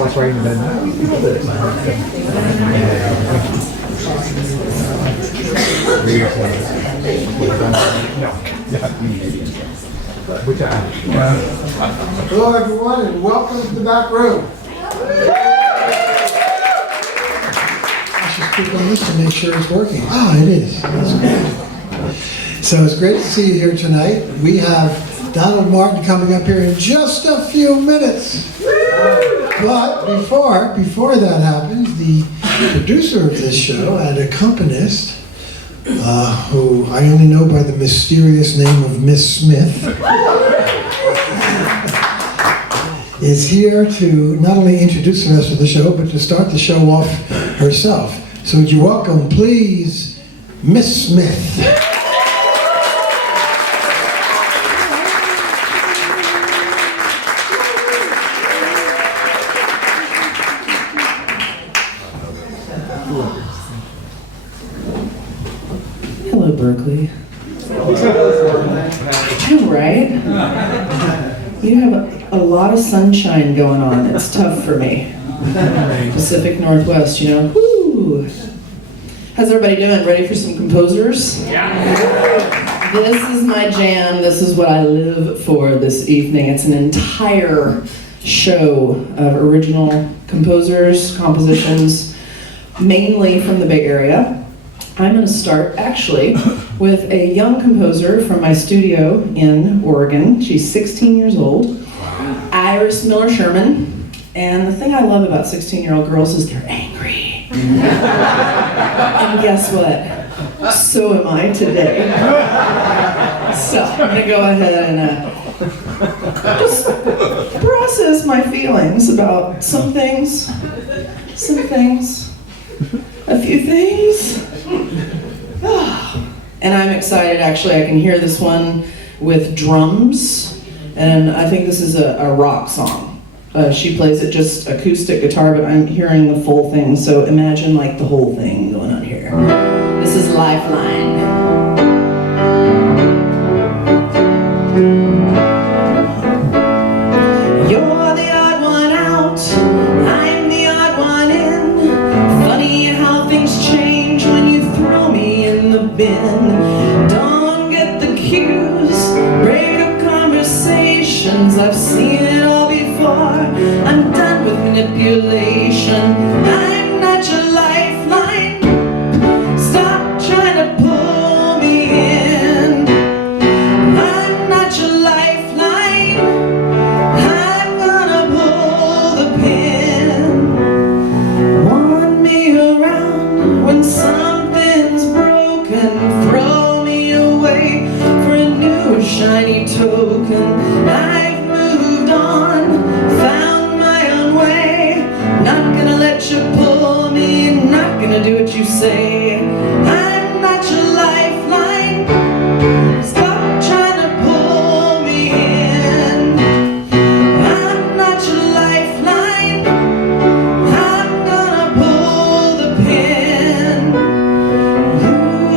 watch right in the bed. Hello everyone and welcome to the Back Room. I should speak on this to make sure it's working. Ah, it is. That's good. So it's great to see you here tonight. We have Donald Martin coming up here in just a few minutes. But before that happens, the producer of this show and accompanist, who I only know by the mysterious name of Miss Smith, is here to not only introduce the rest of the show, but to start the show off herself. So would you welcome, please, Miss Smith. Hello, Berkeley. I'm right. You have a lot of sunshine going on. It's tough for me. Pacific Northwest, you know. Woo! How's everybody doing? Ready for some composers? Yeah. This is my jam. This is what I live for this evening. It's an entire show of original composers, compositions, mainly from the Bay Area. I'm going to start, actually, with a young composer from my studio in Oregon. She's 16 years old, Iris Miller-Sherman. And the thing I love about 16-year-old girls is they're angry. And guess what? So am I today. So I'm going to go ahead and just process my feelings about some things, a few things. And I'm excited, actually. I can hear this one with drums, and I think this is a rock song. She plays it just acoustic guitar, but I'm hearing the full thing, so imagine like the whole thing going on here. This is Lifeline. You're the odd one out, I'm the odd one in. Funny how things change when you throw me in the bin. Don't get the cues, break up conversations. I've seen it all before. I'm done with manipulation. I'm not your lifeline. Stop trying to pull me in. I'm not your lifeline. I'm gonna pull the pin. Want me around when something's broken. Throw me away for a new shiny token. I've moved on, found my own way. Not gonna let you pull me, not gonna do what you say. I'm not your lifeline. Stop trying to pull me in. I'm not your lifeline. I'm gonna pull the pin.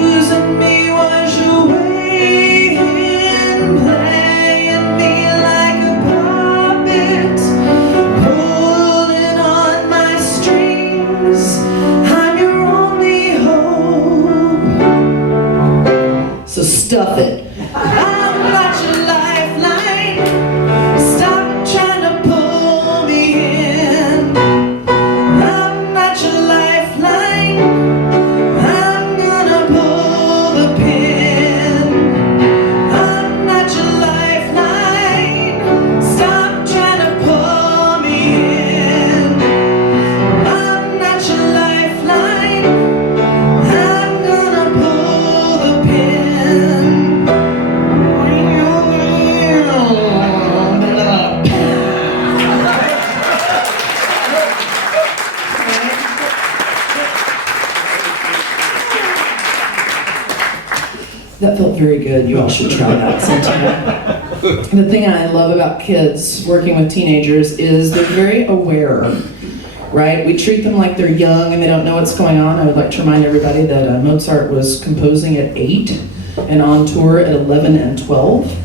Losing me was your way in, playing me like a puppet, pulling on my strings. I'm your only hope. So stuff it. I'm not your lifeline. Stop trying to pull me in. I'm not your lifeline. I'm gonna pull the pin. I'm not your lifeline. Stop trying to pull me in. I'm not your lifeline. I'm gonna pull the pin. That felt very good. You all should try that sometime. The thing I love about kids working with teenagers is they're very aware, right? We treat them like they're young and they don't know what's going on. I would like to remind everybody that Mozart was composing at 8 and on tour at 11 and 12.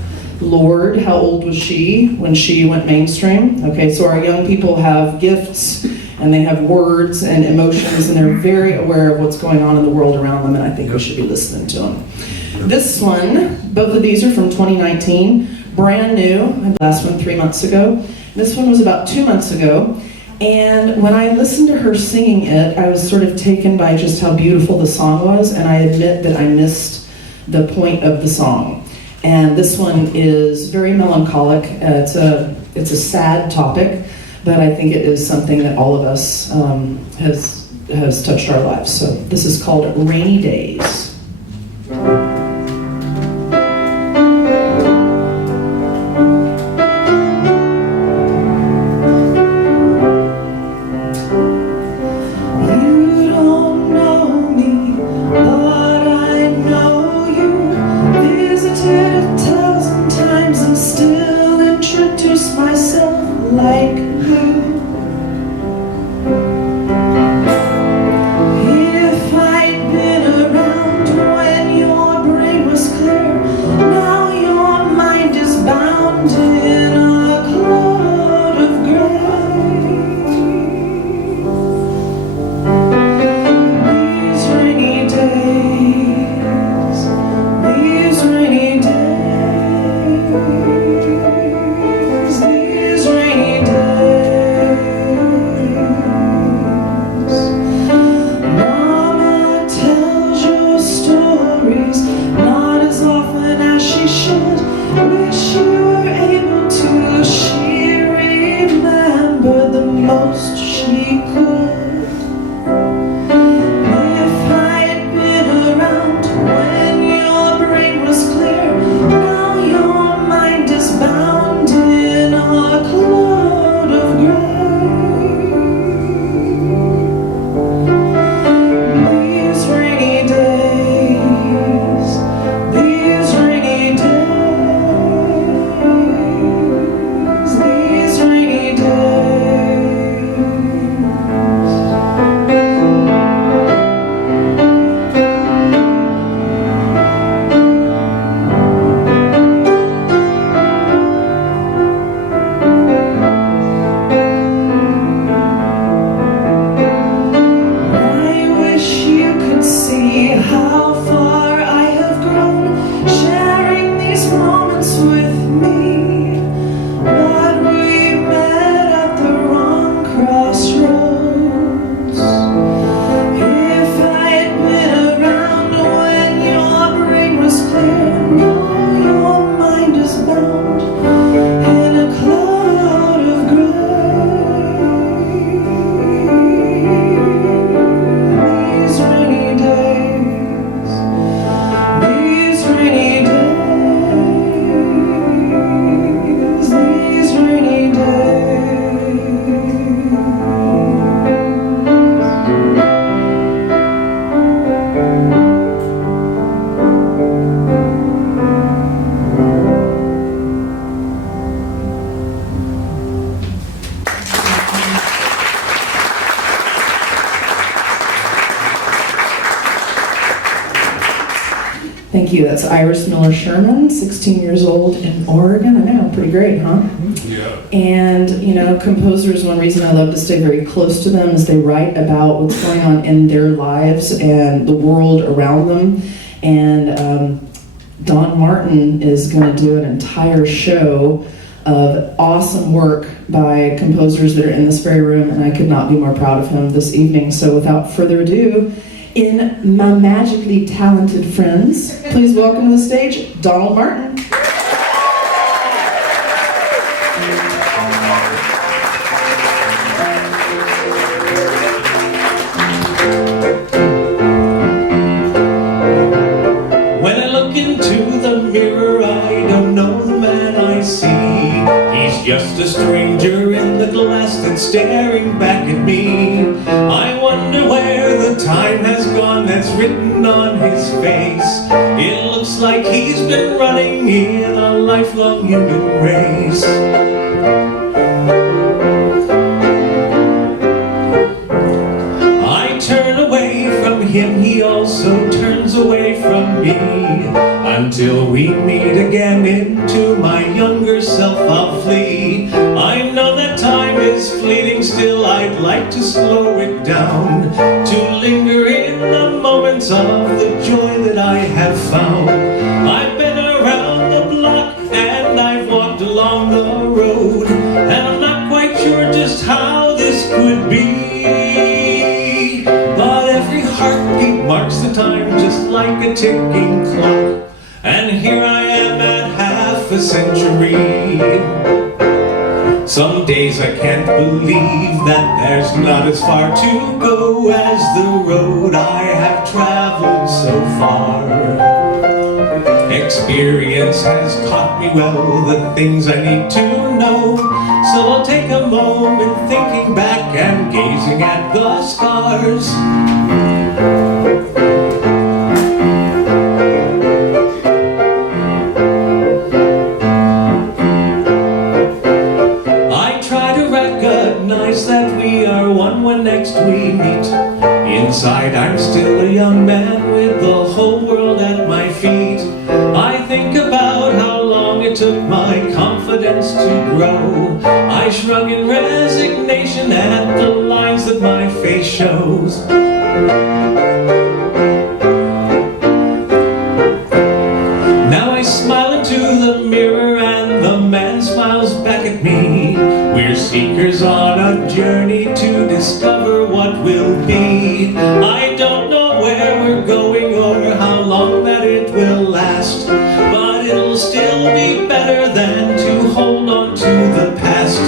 Lord, how old was she when she went mainstream? Okay, so our young people have gifts and they have words and emotions and they're very aware of what's going on in the world around them, and I think we should be listening to them. This one, both of these are from 2019, brand new. I had the last one 3 months ago. This one was about 2 months ago. And when I listened to her singing it, I was sort of taken by just how beautiful the song was, and I admit that I missed the point of the song. And this one is very melancholic. It's a sad topic, but I think it is something that all of us has touched our lives. So this is called Rainy Days. Thank you. That's Iris Miller-Sherman, 16 years old in Oregon. I know, pretty great, huh? Yeah. And, you know, composers, one reason I love to stay very close to them is they write about what's going on in their lives and the world around them. And Don Martin is going to do an entire show of awesome work by composers that are in this very room, and I could not be more proud of him this evening. So without further ado, in my magically talented friends, please welcome to the stage Donald Martin. When I look into the mirror, I don't know the man I see. He's just a stranger in the glass that's staring back at me. I wonder where the time has gone that's written on his face. It looks like he's been running in a lifelong human race. I turn away from him, he also turns away from me, until we meet again into my is fleeting still, I'd like to slow it down, to linger in the moments of the joy that I have found. I've been around the block and I've walked along the road, and I'm not quite sure just how this could be, but every heartbeat marks the time just like a ticking clock, and here I am at half a century. Some days I can't believe that there's not as far to go as the road I have traveled so far. Experience has taught me well the things I need to know, so I'll take a moment thinking back and gazing at the stars. That we are one when next we meet. Inside I'm still a young man with the whole world at my feet. I think about how long it took my confidence to grow. I shrug in resignation at the lines that my face shows. Now I smile into the mirror and the man smiles back at me. We're seekers on a journey to discover what will be. I don't know where we're going or how long that it will last, but it'll still be better than to hold on to the past.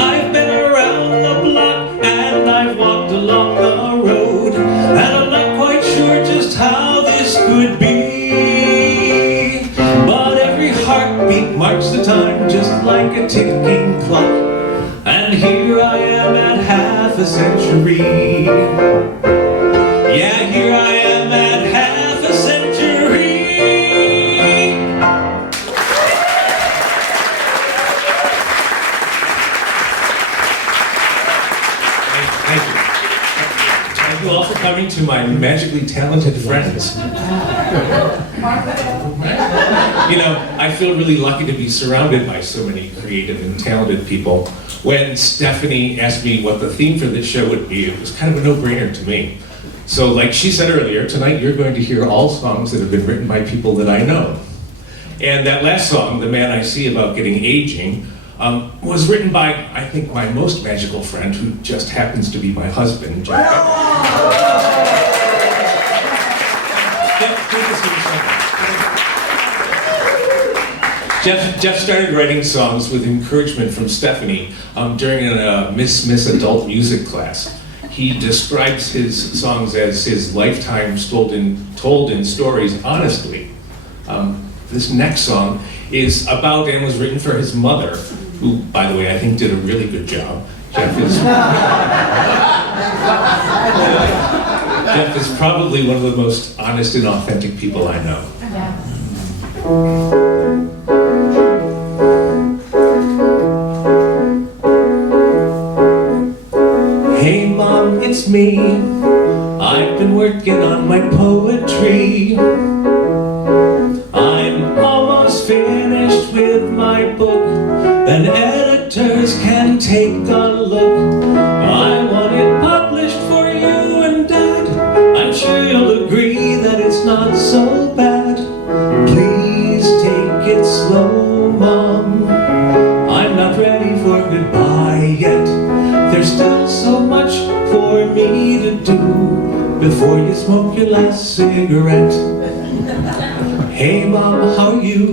I've been around the block and I've walked along the road, and I'm not quite sure just how this could be, but every heartbeat marks the time just like a ticking clock. And here I am at half a century. Yeah, here I am at half a century. Thank you. Thank you all for coming to my magically talented friends. You know, I feel really lucky to be surrounded by so many creative and talented people. When Stephanie asked me what the theme for this show would be, it was kind of a no-brainer to me. So like she said earlier, tonight you're going to hear all songs that have been written by people that I know. And that last song, The Man I See About Getting Aging, was written by, I think, my most magical friend, who just happens to be my husband, Jeff. Jeff started writing songs with encouragement from Stephanie during a Miss Adult Music class. He describes his songs as his lifetime told in stories honestly. This next song is about and was written for his mother, who, by the way, I think did a really good job. Jeff is probably one of the most honest and authentic people I know. Hey Mom, it's me. I've been working on my poetry. I'm almost finished with my book, and editors can take a look. I want it published for you and Dad. I'm sure you'll agree that it's not so bad. Please take it slow, Mom. I'm not ready for goodbye yet. There's still so much for me to do before you smoke your last cigarette. Hey Mom, how are you?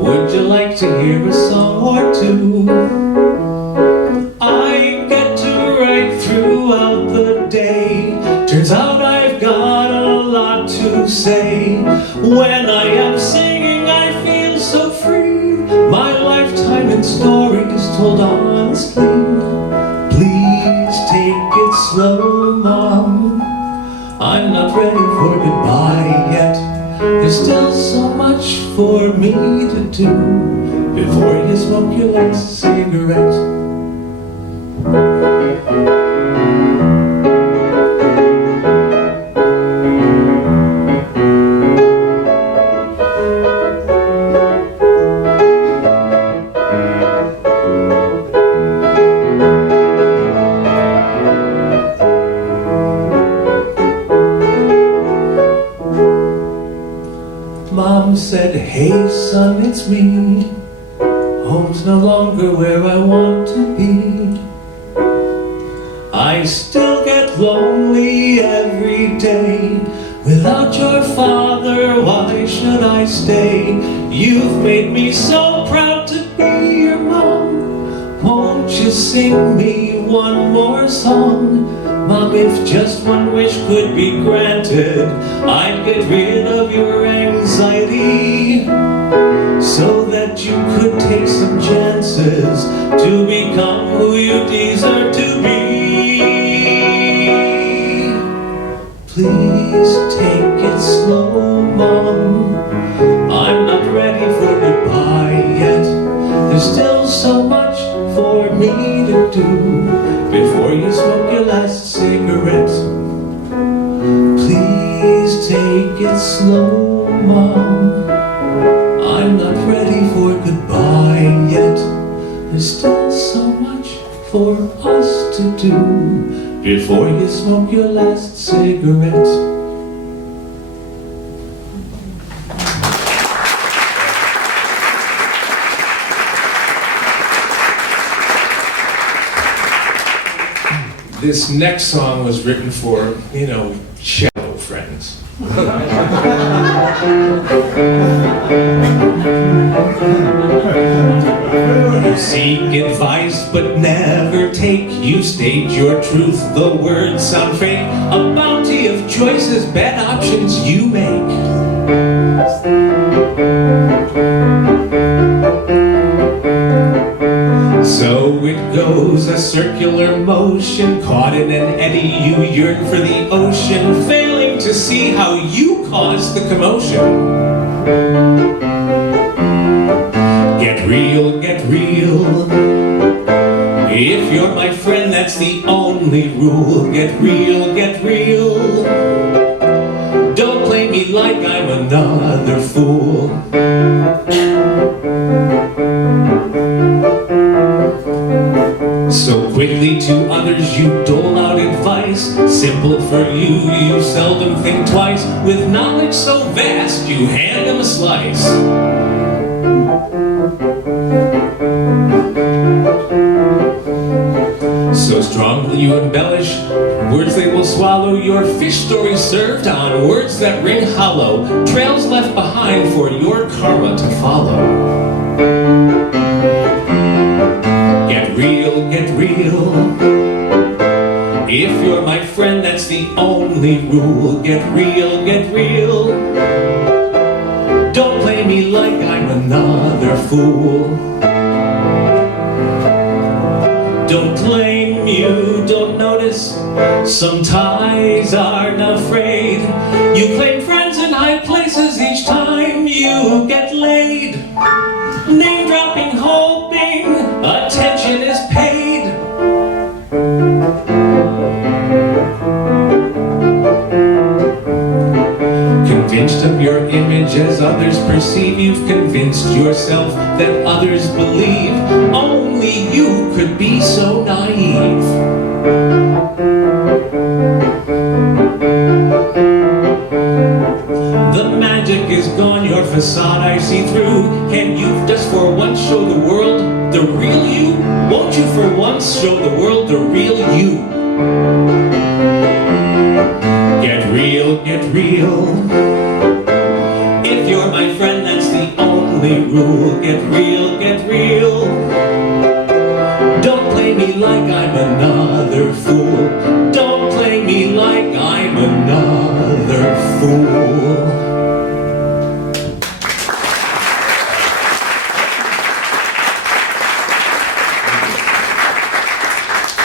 Would you like to hear a song or two? I get to write throughout the day. Turns out I've got a lot to say. When I am singing I feel so free. My lifetime in stories told honestly. Please take it slow, Mom. I'm not ready for goodbye yet. There's still so much for me to do before you smoke your last cigarette. Hey son, it's me. Home's no longer where I want to be. I still get lonely every day. Without your father, why should I stay? You've made me so proud to be your mom. Won't you sing me one more song? Mom, if just one wish could be granted, I'd get rid of your anxiety, so that you could take some chances to become who you deserve to be. Please take it slow, Mom. I'm not ready for goodbye yet. There's still so much for me to do before you smoke your last cigarette. Please take it slow, Mom. I'm not ready for goodbye yet. There's still so much for us to do before you smoke your last cigarette. This next song was written for, shallow friends. You seek advice but never take. You state your truth, the words sound fake. A bounty of choices, bad options you make. So it goes, a circular motion, caught in an eddy, you yearn for the ocean, failing to see how you caused the commotion. Get real, get real. If you're my friend, that's the only rule. Get real, get real. Don't play me like I'm another fool. So quickly to others you dole out advice. Simple for you, you seldom think twice. With knowledge so vast, you hand them a slice. So strongly you embellish words they will swallow. Your fish story served on words that ring hollow. Trails left behind for your karma to follow. Get real, get real. If you're my friend, that's the only rule. Get real, get real. Don't play me like I'm another fool. Don't claim you don't notice. Some ties aren't afraid. You claim friends in high places each time you get laid. Name dropping, hoping attention is paid. Convinced of your image as others perceive, you've convinced yourself that others believe only you could be so naive. The magic is gone, your facade I see through, and you've just for once show the world the real you. Won't you for once show the world the real you? Get real, get real. If you're my friend, that's the only rule. Get real, get real. Don't play me like I'm another fool. Don't play me like I'm another fool.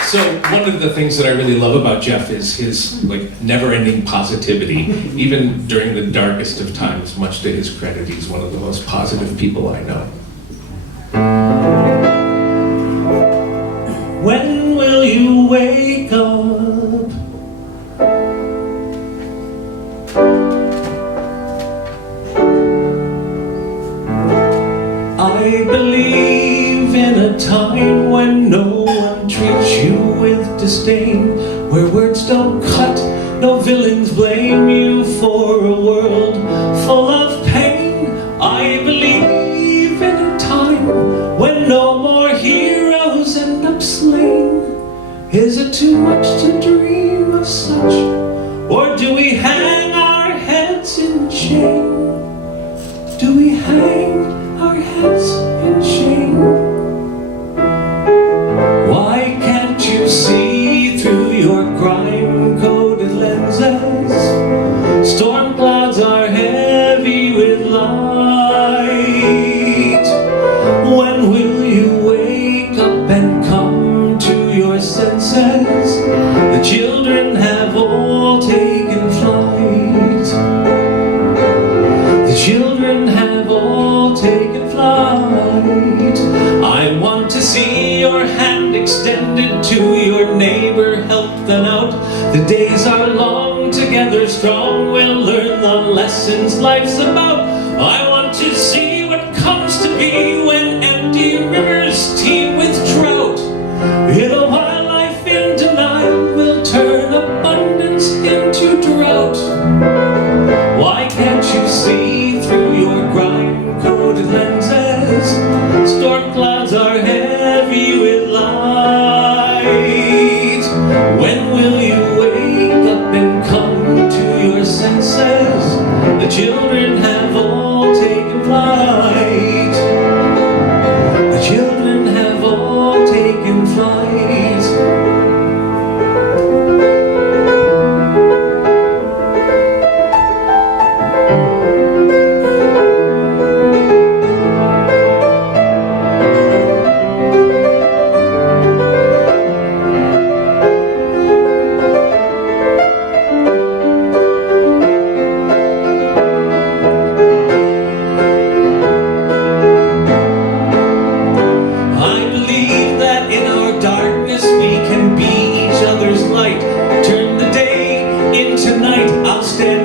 So one of the things that I really love about Jeff is his never-ending positivity. Even during the darkest of times, much to his credit, he's one of the most positive people I know. When will you wake up? I believe in a time when no one treats you with disdain, where words don't cut, no villains blame you for a world full of pain. I believe Is it too much to dream of such? Or do we hang our heads in shame? Do we hang our heads in shame? Why can't you see through your crime-coated lenses? Storm clouds are heavy with light. When will you wake up and come to your senses? The children have all taken flight. The children have all taken flight. I want to see your hand extended to your neighbor, help them out. The days are long, together strong, we'll learn the lessons life's about. I want to see what comes to be when empty rivers teem with drought. In a while life in denial will turn abundance into drought. Why can't you see through your grime-coated lenses? Storm clouds are heavy with light. When will you wake up and come to your senses? The children have all taken flight. The children have all taken flight.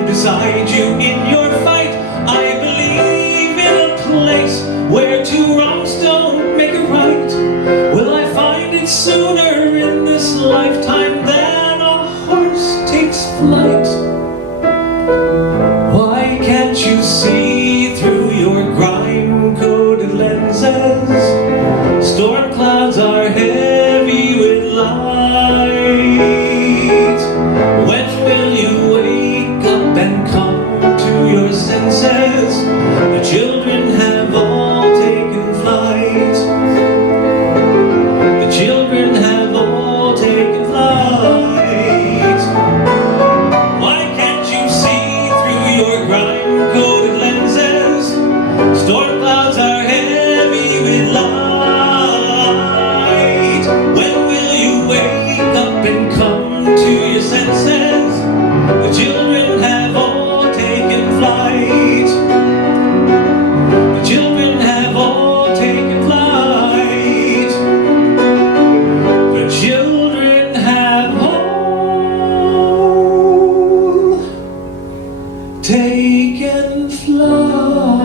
Beside you in your fight, I believe in a place where two wrongs don't make a right. Will I find it sooner in this lifetime than a horse takes flight? Why can't you see through your grime-coated lenses? Storm clouds are heavy with light. When will you wake up and come to your senses? The children have all taken flight. The children have all taken flight. Why can't you see through your grime-coated lenses? Storm clouds are heavy with light. When will you wake up and come to your senses? The children have all taken flight. The children have all taken flight. The children have all taken flight.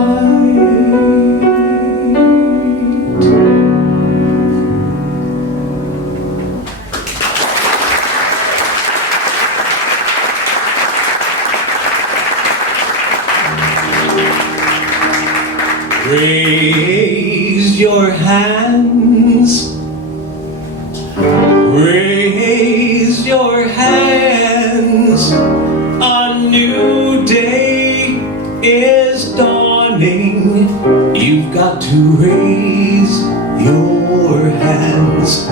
Raise your hands. Raise your hands. A new day is dawning. You've got to raise your hands.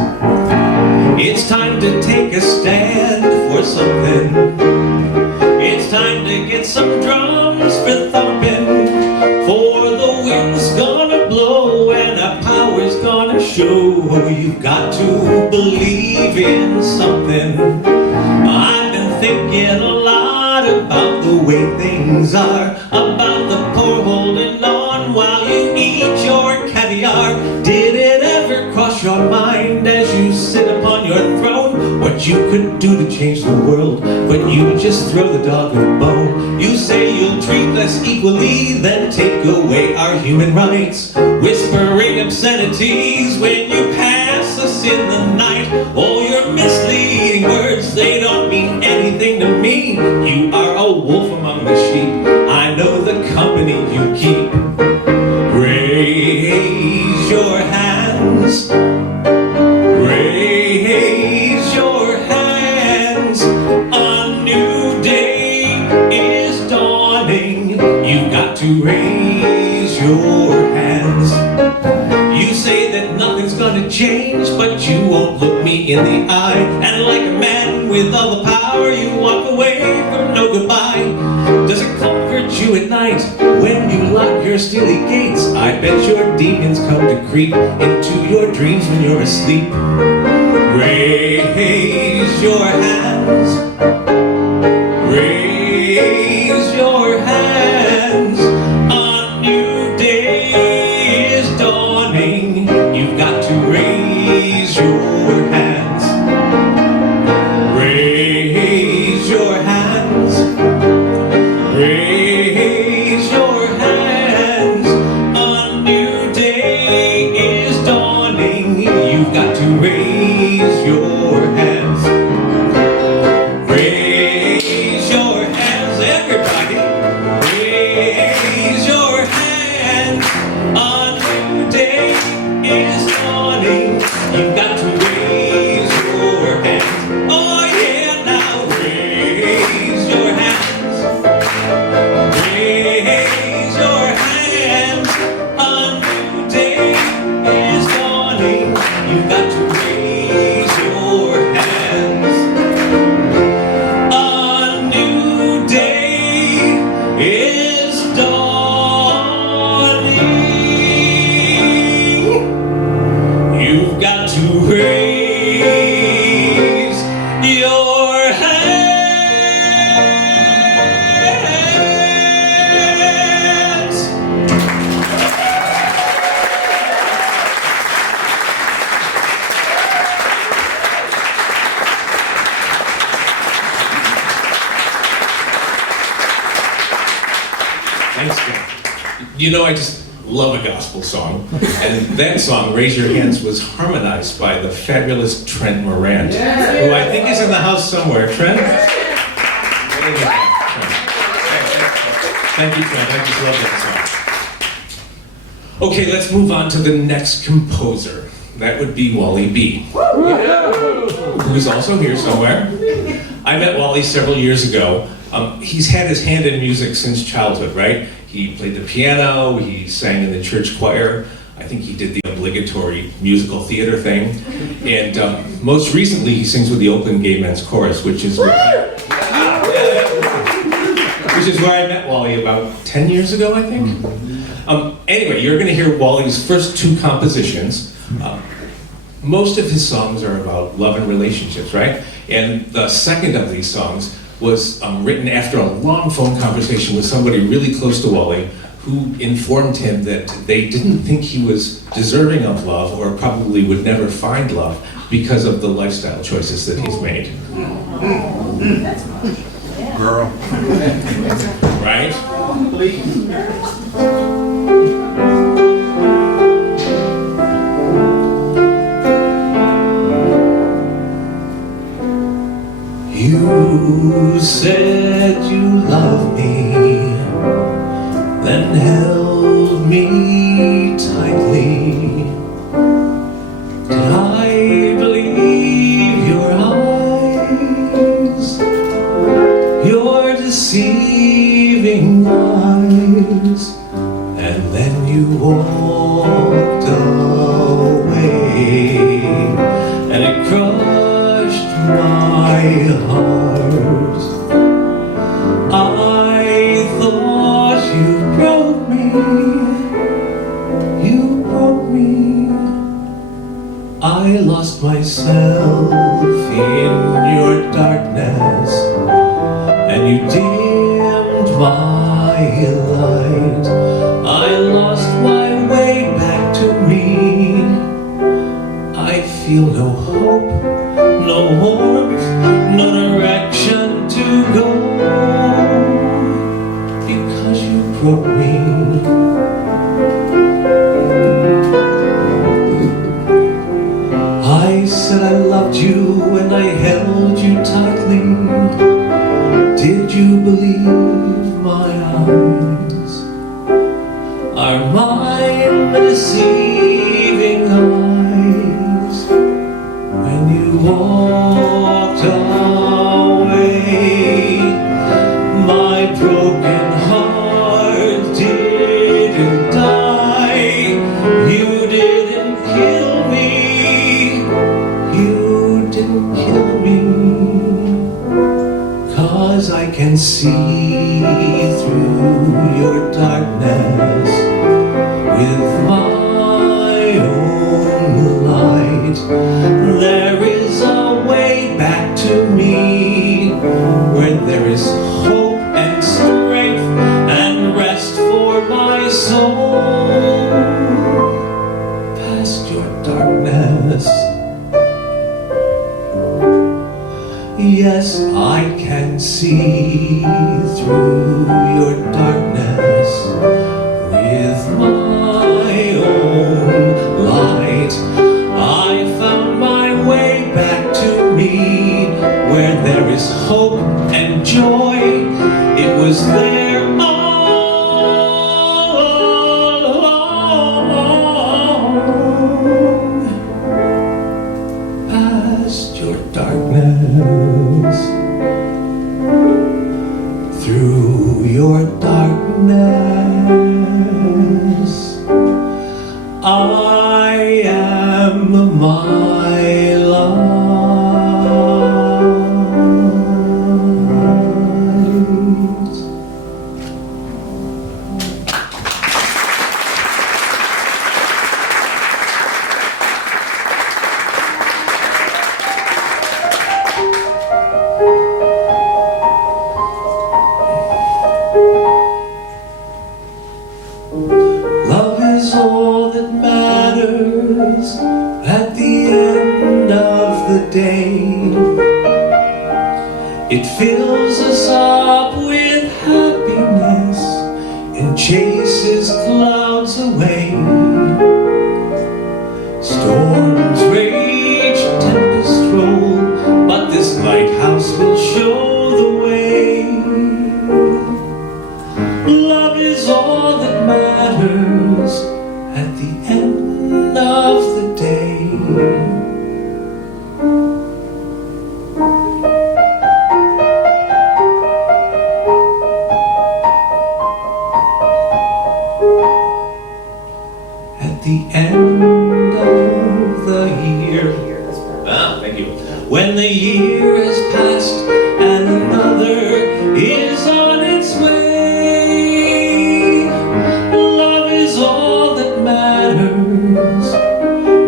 It's time to take a stand for something. It's time to get some drums for thumping. For the wind's gonna blow and our power's gonna show. You've got to believe in something. I've been thinking a lot about the way things are, about the poor holding on while you eat your caviar. Did it ever cross your mind as you sit upon your throne what you could do to change the world, but you just throw the dog a bone? You say you'll treat us equally, then take away our human rights, whispering obscenities when you pass us in the night. All your misleading words, they don't mean anything to me. You are a wolf among the sheep. I know the company you keep. Raise your hands. Raise your look me in the eye, and like a man with all the power, you walk away from no goodbye. Does it comfort you at night when you lock your steely gates? I bet your demons come to creep into your dreams when you're asleep. Raise your hands. Raise your hands. A new day is dawning. You've got to raise your hands. Raise your hands. Raise your hands. A new day is dawning. You've got to raise your hands. Raise your hands, everybody. Raise your hands. A new day is dawning. You've got to raise your hands. Oh yeah, now raise your hands. Raise your hands. A new day is dawning. You've got to raise your hands. A new day is dawning. You've got to raise your hands. Thanks, Ken. You know, I just love a gospel song. And that song, Raise Your Hands, was harmonized by the fabulous Trent Morant, who I think is in the house somewhere. Trent? Thank you, Trent. I just love that song. Okay, let's move on to the next composer. That would be Wally Bee, who's also here somewhere. I met Wally several years ago. He's had his hand in music since childhood, right? He played the piano, he sang in the church choir. I think he did the obligatory musical theater thing. And most recently, he sings with the Oakland Gay Men's Chorus, which is where I met Wally about 10 years ago, I think. Anyway, you're going to hear Wally's first two compositions. Most of his songs are about love and relationships, right? And the second of these songs was written after a long phone conversation with somebody really close to Wally, who informed him that they didn't think he was deserving of love, or probably would never find love because of the lifestyle choices that he's made. Girl. Right? You said you loved me, then held me tightly. Did I believe your eyes, your deceiving eyes? And then you walked away, and it crushed my heart. I thought you broke me, you broke me. I lost myself in your darkness, and you dimmed my light. I lost my way back to me. I feel no hope, no warmth, no direction to go, because you broke me. I said I loved you and I held you tightly. Did you believe my eyes? Are mine the deceiving eyes? When you walked away, my broken heart didn't die. You didn't kill me, you can kill me, 'cause I can see through your darkness with my own light. There is a way back to me where there is hope and strength and rest for my soul. Past your darkness, yes, I can see through your darkness with my own light. I found my way back to me where there is hope and joy. It was there all along. Past your darkness, through your darkness, I am my light. Love is all that matters at the end of the day. It fills us up with happiness and chases clouds away. Storms rage, tempests roll, but this lighthouse will show the way. Love is all that matters at the end of the day. At the end of the year. Thank you. When the year has passed and another is on its way, love is all that matters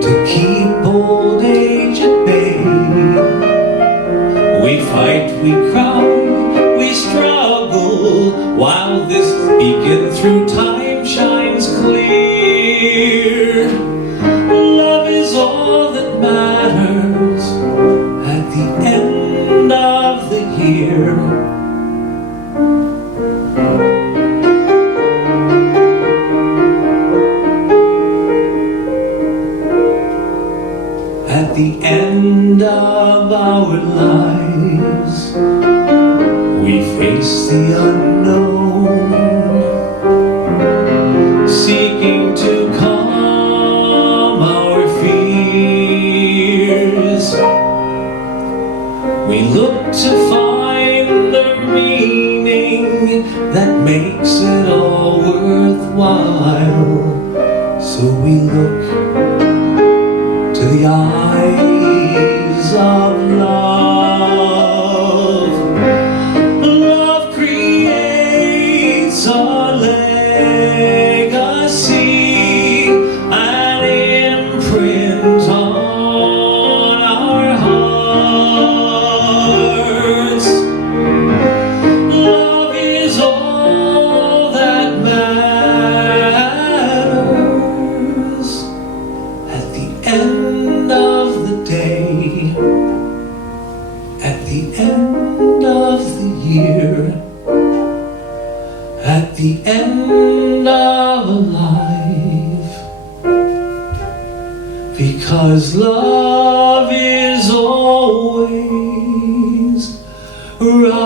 to keep old age at bay. We fight, we cry, we struggle, while this beacon through time shines clear. Love is all that matters at the end of the year. At the end of our lives, we face the unknown, seeking to calm our fears. We look to find the meaning that makes it all worthwhile. So we look to the eyes of love. Love creates a legacy, an imprint on our hearts. Love is all that matters at the end of the day, at the end of the year, at the end of a life, because love is always right.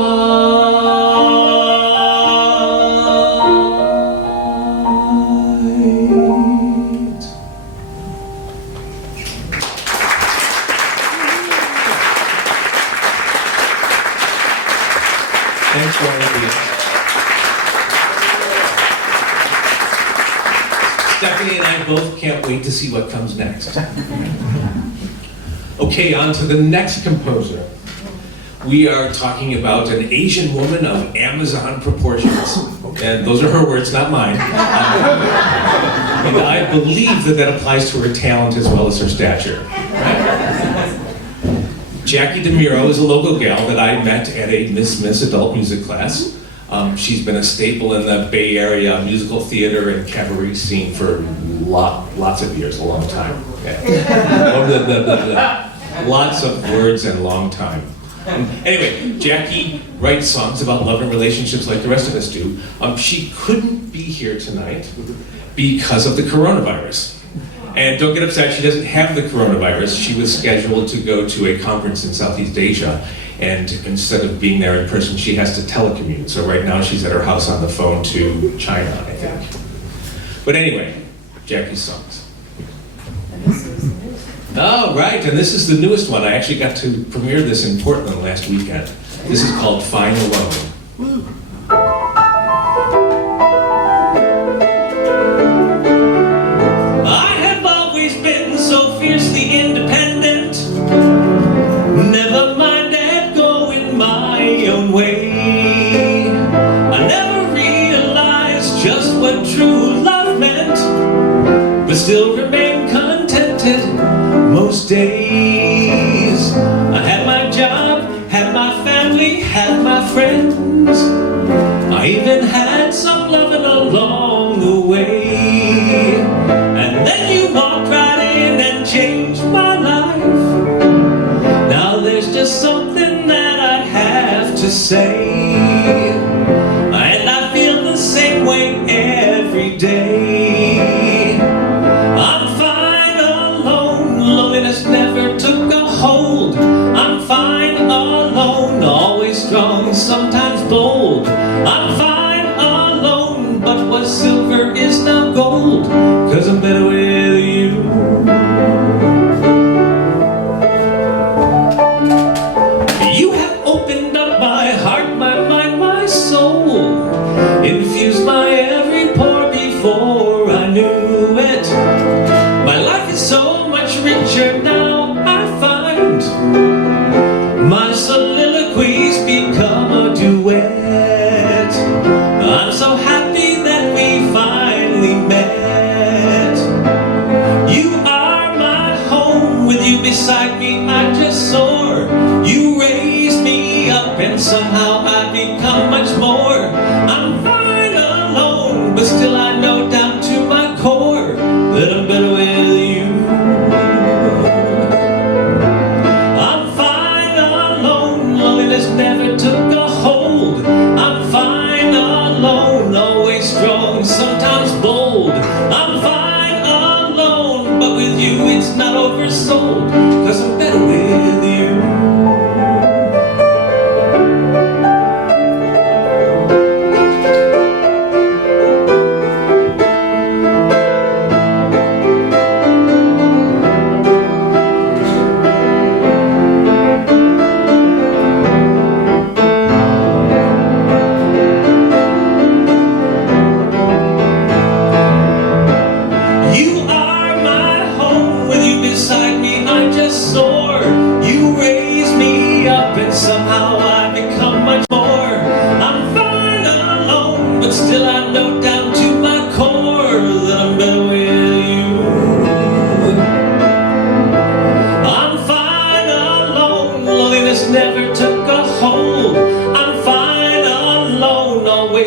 Thanks, Wally Bee. Stephanie and I both can't wait to see what comes next. Okay, on to the next composer. We are talking about an Asian woman of Amazon proportions. And those are her words, not mine. And I believe that that applies to her talent as well as her stature. Jackie De Muro is a local gal that I met at a Miss adult music class. She's been a staple in the Bay Area musical theater and cabaret scene for lots of years, a long time. Yeah. Lots of words and long time. Anyway, Jackie writes songs about love and relationships like the rest of us do. She couldn't be here tonight because of the coronavirus. And don't get upset, she doesn't have the coronavirus. She was scheduled to go to a conference in Southeast Asia, and instead of being there in person, she has to telecommute. So right now she's at her house on the phone to China, I think. But anyway, Jackie's songs. Oh, right, and this is the newest one. I actually got to premiere this in Portland last weekend. This is called Fine Alone. I have always been so fiercely independent, never minded going my own way. I never realized just what true love meant, but still remain contented most days. I had my job, had my family, had my friends. I even had some loving along the way. And then you walked right in and changed my life. Now there's just something that I have to say. And I feel the same way every day. I'm fine alone, loneliness never took a hold. I'm fine alone, always strong, sometimes bold. I'm fine alone, but what's silver is now gold, 'cause I'm better with you. You have opened up my heart, my mind, my soul, infused my every pore before I knew it. My life is so much richer now, I find. My soliloquies become a duet. I'm so happy that we finally met. You are my home, with you beside me I just soar. You raise me up and somehow I become much more. I'm fine alone, but still I know down to my core that I'm better with you. I'm fine alone, loneliness never took a hold. I'm fine alone, always strong, sometimes bold. I'm fine alone, but with you it's not oversold, 'cause I'm better with you.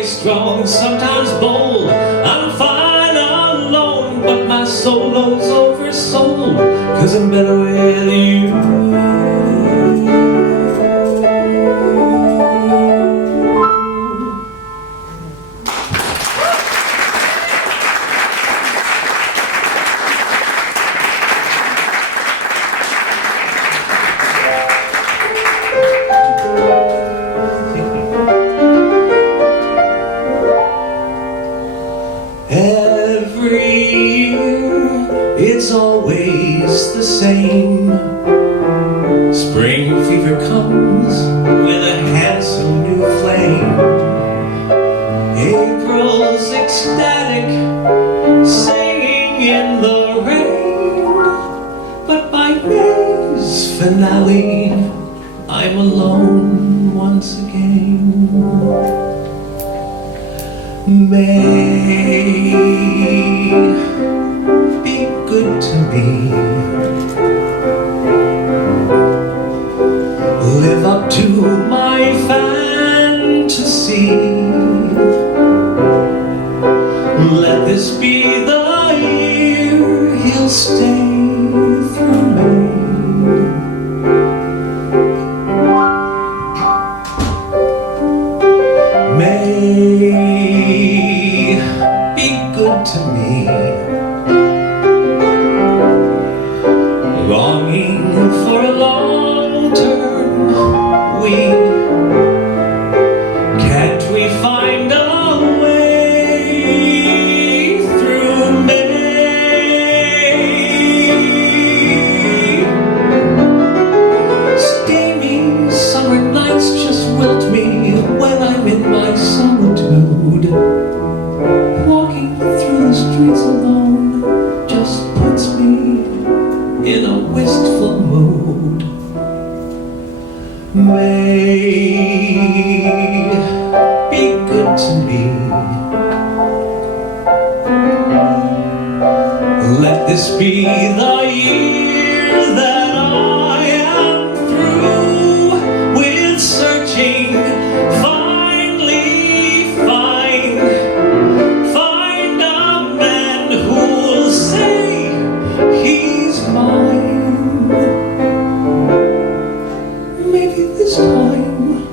Strong, sometimes bold. I'm fine alone, but my solo's oversold, 'cause I'm better with you. It's always the same. Spring fever comes with a handsome new flame. April's ecstatic, singing in the rain. But by May's valley, I'm alone once again. May be good to me. Live up to my fantasy. Let this be the year he'll stay through me. May be good to me. Longing for a long-term week. Can't we find a way through May? Steamy summer nights just wilt me when I'm in my solitude. Walking through the streets alone just puts me in a wistful mood. May be good to me. Let this be the year that I am through with searching. Finally find a man who'll say he's mine. Maybe this time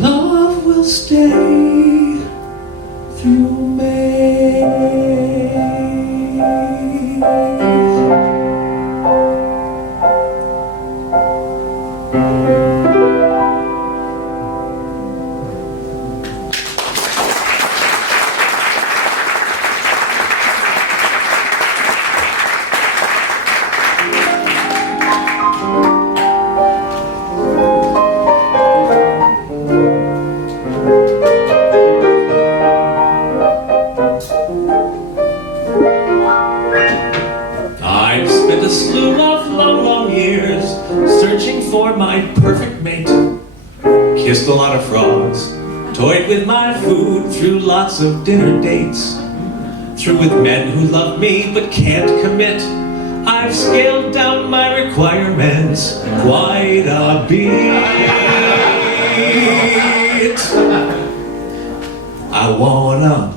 love will stay through May. I've spent a slew of long years searching for my perfect mate. Kissed a lot of frogs, toyed with my food through lots of dinner dates. Through with men who love me but can't commit. I've scaled down my requirements quite a bit. I want a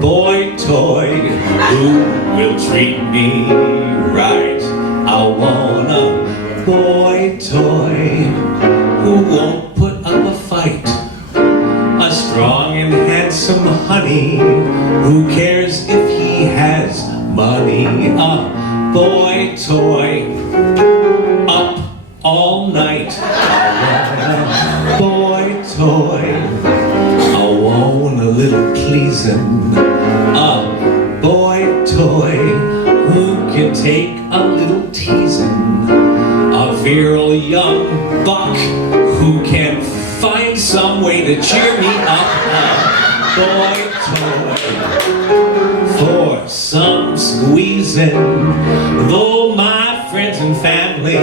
boy toy who will treat me right. I want a boy toy who won't put up a fight. A strong and handsome honey who cares if he has money. A boy toy up all night. I want a boy toy. I want a little pleasing. A boy toy who can take a little teasing. A virile young buck who can find some way to cheer me up. A boy toy for some squeezing. Though my friends and family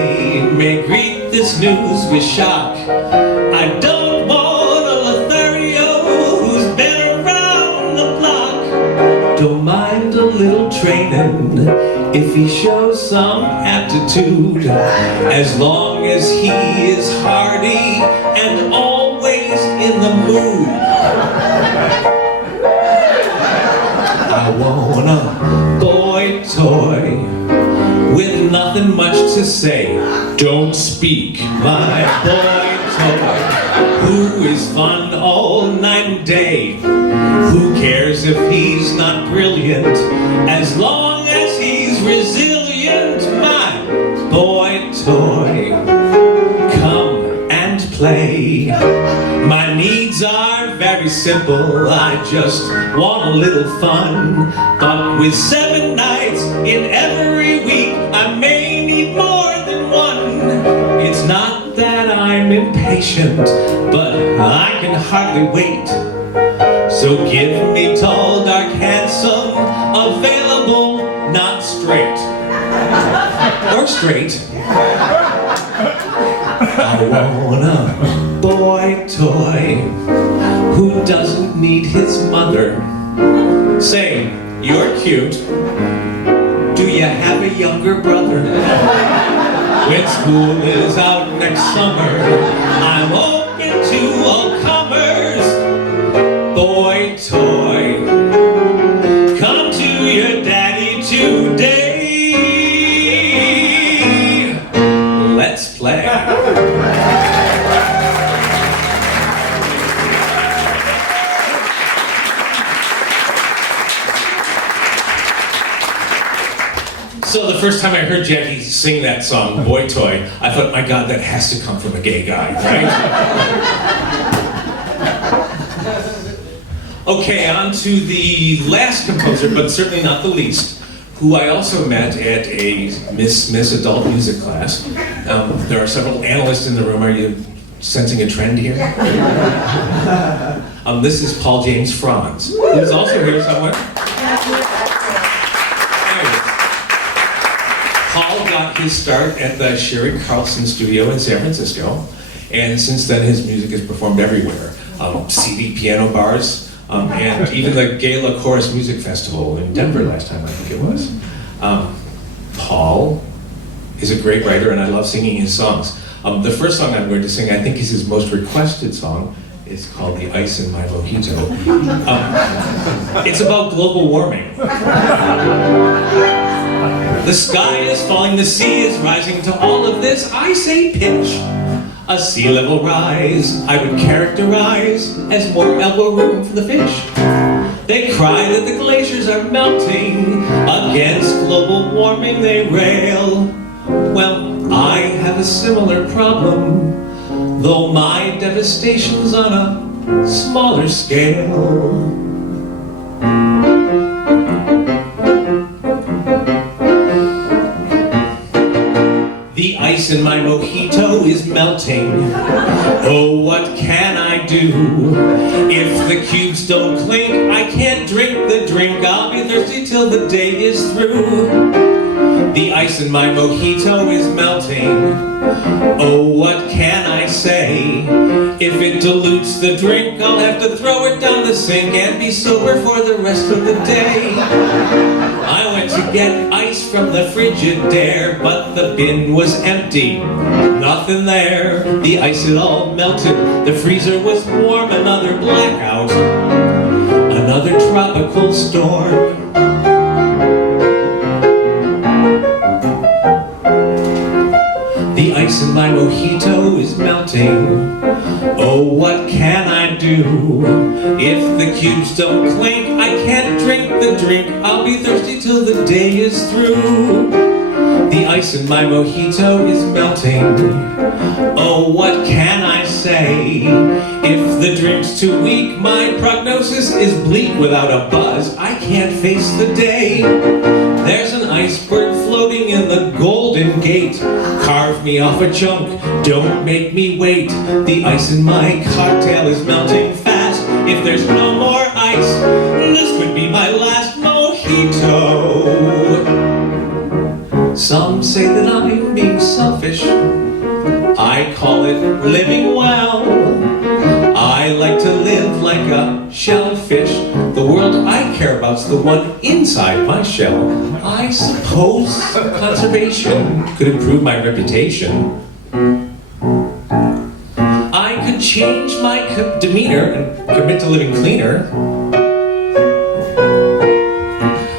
may greet this news with shock, I don't want a Lothario who's been around the block. Don't mind a little training if he shows some aptitude, as long as he is hardy and always in the mood. I want a boy toy with nothing much to say. Don't speak, my boy toy, who is fun all night and day. Who cares if he's not brilliant, as long as he's resilient. My boy toy, come and play. My needs are very simple, I just want a little fun. But with 7 nights in every week, I may need more than one. It's not that I'm impatient, but I can hardly wait. So give me tall, dark, handsome, available, not straight. or straight. I want a boy toy who doesn't need his mother. Say, you're cute. Do you have a younger brother? When school is out next summer, I'm open to all comers. Boy toy, come to your daddy today. Let's play. So the first time I heard Jackie sing that song, Boy Toy, I thought, my God, that has to come from a gay guy, right? Okay, on to the last composer, but certainly not the least, who I also met at a Miss Adult Music class. There are several analysts in the room. Are you sensing a trend here? This is Paul James Frantz, who's also here somewhere. Paul got his start at the Sherry Carlson studio in San Francisco, and since then his music is performed everywhere. CD piano bars, and even the Gala Chorus Music Festival in Denver last time, I think it was. Paul is a great writer, and I love singing his songs. The first song I'm going to sing, I think, is his most requested song. It's called The Ice in My Mojito. It's about global warming. The sky is falling, the sea is rising. To all of this, I say pitch. A sea level rise, I would characterize as more elbow room for the fish. They cry that the glaciers are melting. Against global warming they rail. Well, I have a similar problem, though my devastation's on a smaller scale. The ice in my mojito is melting. Oh, what can I do? If the cubes don't clink, I can't drink the drink. I'll be thirsty till the day is through. The ice in my mojito is melting. Oh, what can I say? If it dilutes the drink, I'll have to throw it down the sink and be sober for the rest of the day. I went to get ice from the Frigidaire, but the bin was empty. Nothing there. The ice had all melted. The freezer was warm. Another blackout. Another tropical storm. The ice in my mojito is melting. Oh, what can I do? If the cubes don't clink, I can't drink the drink. I'll be thirsty till the day is through. The ice in my mojito is melting. Oh, what can I say? If the drink's too weak, my prognosis is bleak. Without a buzz, I can't face the day. There's an iceberg floating in the Golden Gate. Carve me off a chunk, don't make me wait. The ice in my cocktail is melting fast. If there's no more ice, this could be my last mojito. Some say that I'm being selfish. I call it living well. I like to live like a shellfish. The world I care about's the one inside my shell. I suppose conservation could improve my reputation. I could change my demeanor and commit to living cleaner.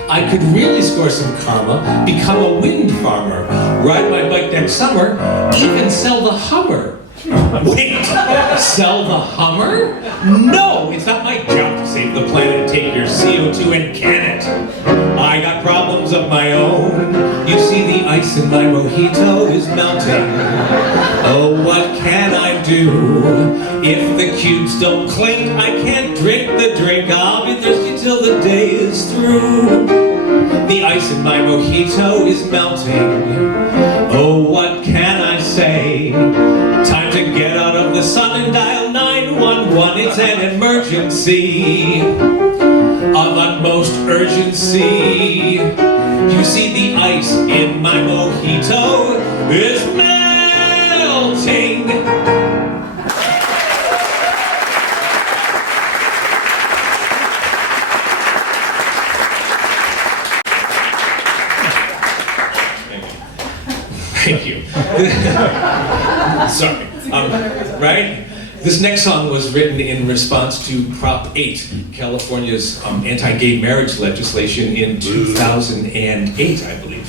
I could really score some karma, become a wind farmer, ride my bike next summer, even sell the Hummer. Wait, sell the Hummer? No, it's not my job to save the planet and take your CO2 and can it. I got problems of my own. You see, the ice in my mojito is melting. Oh, what can I do? If the cubes don't clink, I can't drink the drink. I'll be thirsty till the day is through. The ice in my mojito is melting. Oh, what can I say? Time to get out of the sun and dial 911. It's an emergency of utmost urgency. You see the ice in my mojito is melting. Thank you. Sorry. Right? This next song was written in response to Prop 8, California's anti-gay marriage legislation in 2008, I believe.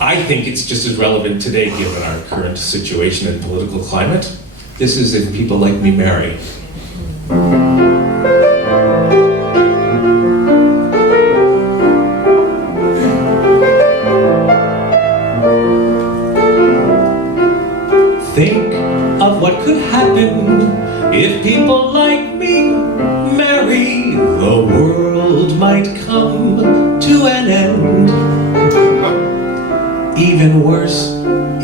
I think it's just as relevant today given our current situation and political climate. This is If People Like Me Marry. Think of what could happen if people like me marry. The world might come to an end. Even worse,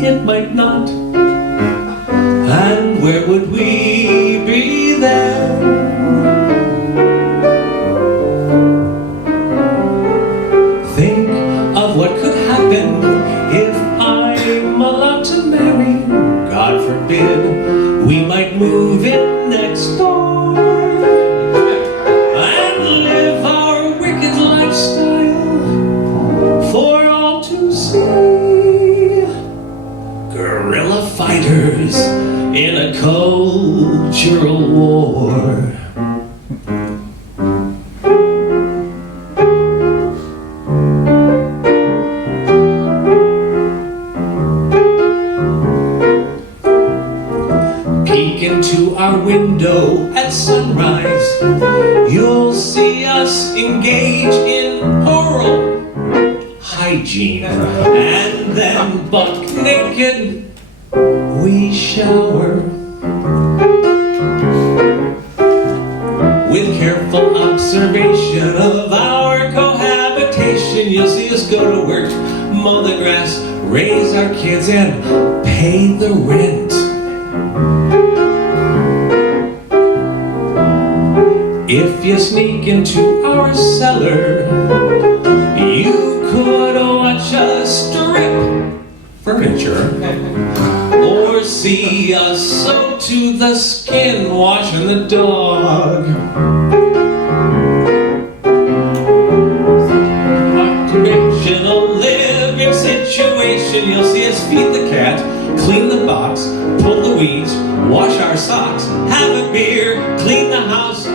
it might not. And where would we be then? Think of what could happen if I'm allowed to marry. God forbid, we might move in next door and live our wicked lifestyle for all to see. Guerrilla fighters in a cultural war. Into our window at sunrise, you'll see us engage in oral hygiene, and then buck naked we shower. With careful observation of our cohabitation, you'll see us go to work, mow the grass, raise our kids, and pay the rent. If you sneak into our cellar, you could watch us strip furniture, or see us soaked to the skin washing the dog. Occupational living situation, you'll see us feed the cat, clean the box, pull the weeds, wash our socks, have a beer, clean the house,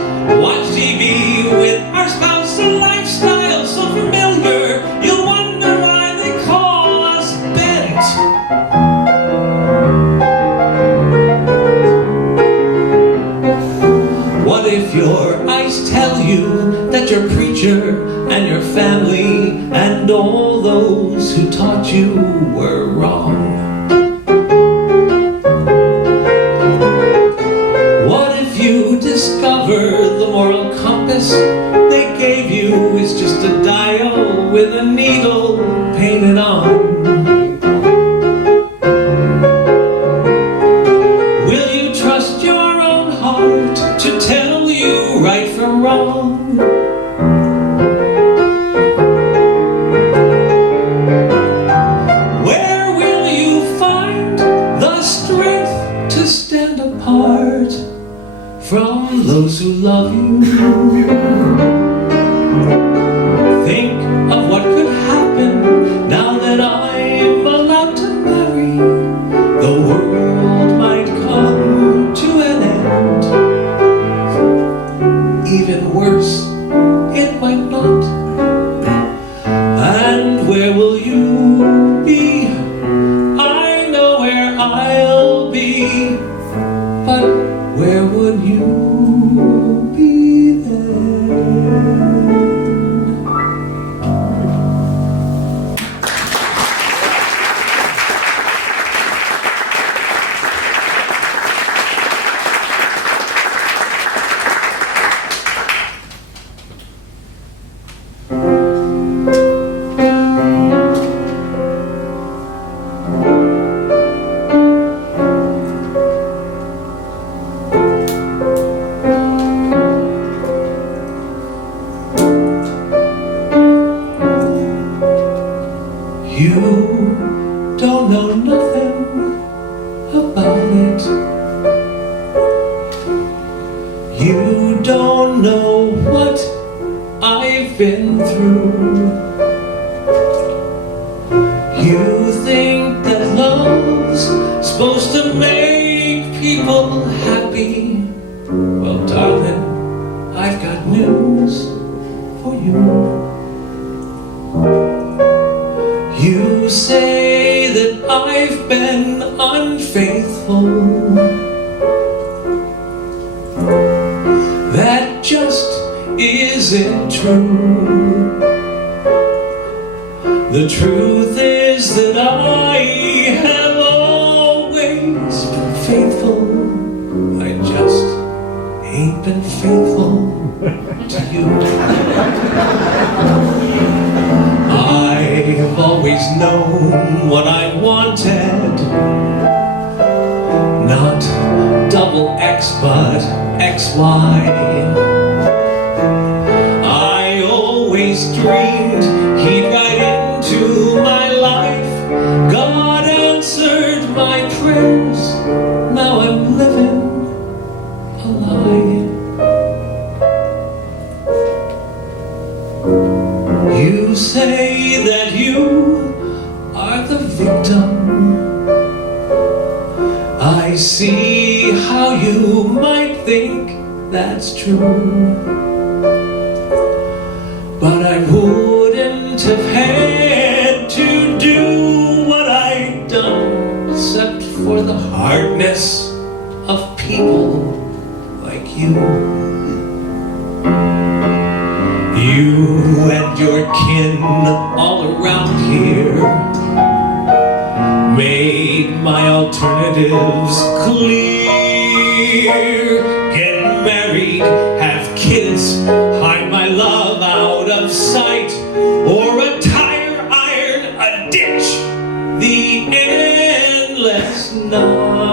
watch TV with our spouse. A lifestyle so familiar, you'll wonder why they call us bent. What if your eyes tell you that your preacher and your family and all those who taught you were wrong? Discover the moral compass they gave you is just a dial with a needle painted on. Will you trust your own heart to tell you right from wrong? Where will you find the strength to stand apart from those who love you? Think of what could happen now that I'm allowed to marry. The world might come to an end. Even worse, it might not. And where will you be? I know where I'll be, but where would you be then? through. You think that love's supposed to make people happy? Well, darling, I've got news for you. You say that I've been unfaithful. That just isn't true. The truth is that I have always been faithful. I just ain't been faithful to you. I've always known what I wanted. Not double X, but XY. I always dreamed he'd ride into my life. God answered my prayers. Now I'm living a lie. You say that you are the victim. I see how you might think that's true, but I wouldn't have had to do what I'd done except for the hardness of people like you. You and your kin all around here made my alternatives clear. Get married, have kids, hide my love out of sight, or a tire iron a ditch, the endless night.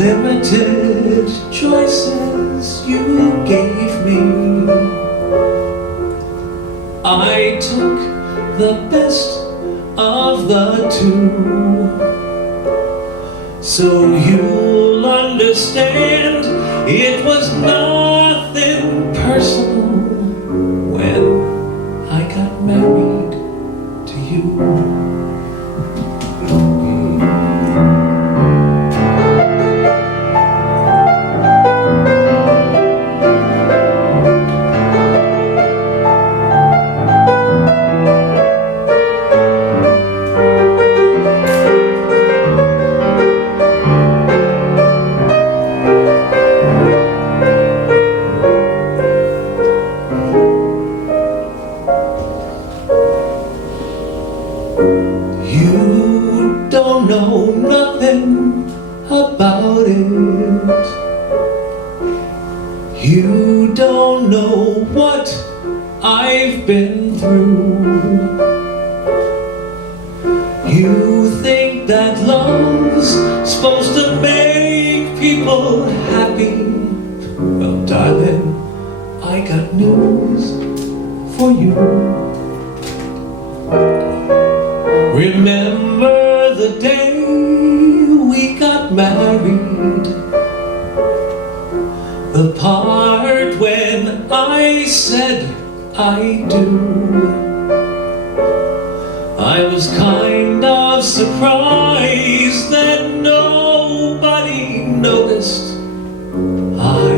Limited choices you gave me. I took the best of the two. So you'll understand it was nothing personal when I got married to you. Know nothing about it. You don't know what I've been through. You think that love's supposed to make people happy. Well, darling, I got news for you. Remember the day we got married, the part when I said I do. I was kind of surprised that nobody noticed I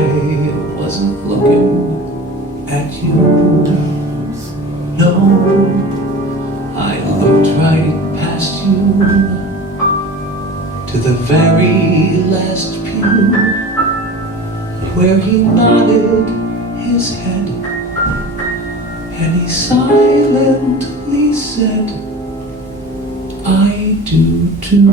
wasn't looking at you. No, I looked right past you to the very last pew, where he nodded his head and he silently said, I do too.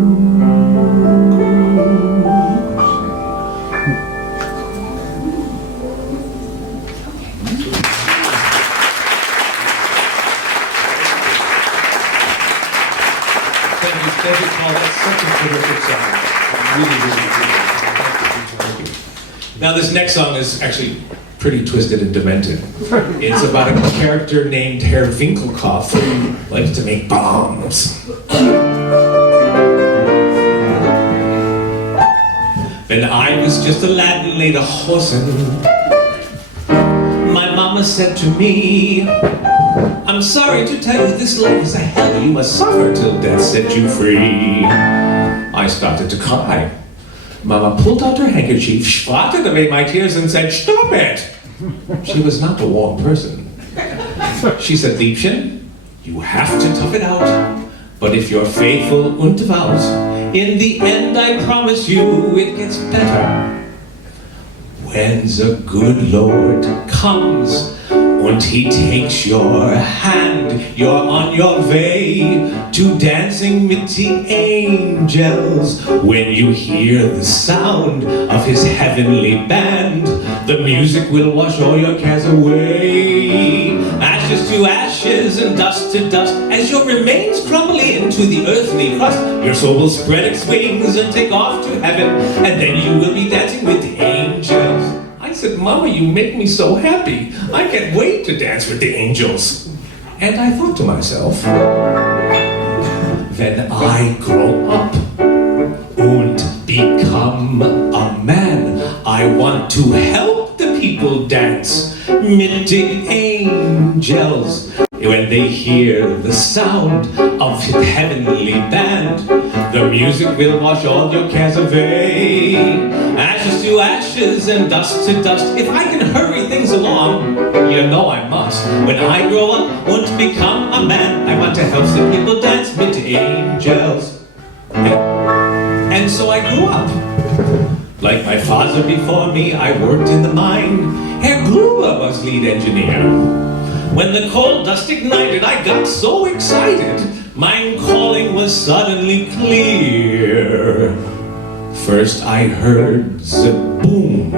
Thank you, Paul. That's such a terrific song. Really, really good. Thank you. Now, this next song is actually pretty twisted and demented. It's about a character named Herr Winkelkopf who likes to make bombs. When I was just a lad and laid a horsin', my mama said to me, I'm sorry to tell you this life is a hell, you must suffer till death set you free. I started to cry. Mama pulled out her handkerchief, swatted away my tears and said, stop it! She was not a warm person. She said, Liebchen, you have to tough it out, but if you're faithful and devout, in the end I promise you it gets better. When the good Lord comes and he takes your hand, you're on your way to dancing with the angels. When you hear the sound of his heavenly band, the music will wash all your cares away. Ashes to ashes and dust to dust, as your remains crumble into the earthly crust, your soul will spread its wings and take off to heaven, and then you will be dancing with the angels. I said, Mama, you make me so happy. I can't wait to dance with the angels. And I thought to myself, when I grow up and become a man, I want to help the people dance with the angels. When they hear the sound of the heavenly band, the music will wash all your cares away. Ashes to ashes and dust to dust, if I can hurry things along, you know I must. When I grow up and become a man, I want to help the people dance with the angels. And so I grew up. Like my father before me, I worked in the mine. Herr Gruber was lead engineer. When the coal dust ignited, I got so excited, my calling was suddenly clear. First I heard the boom,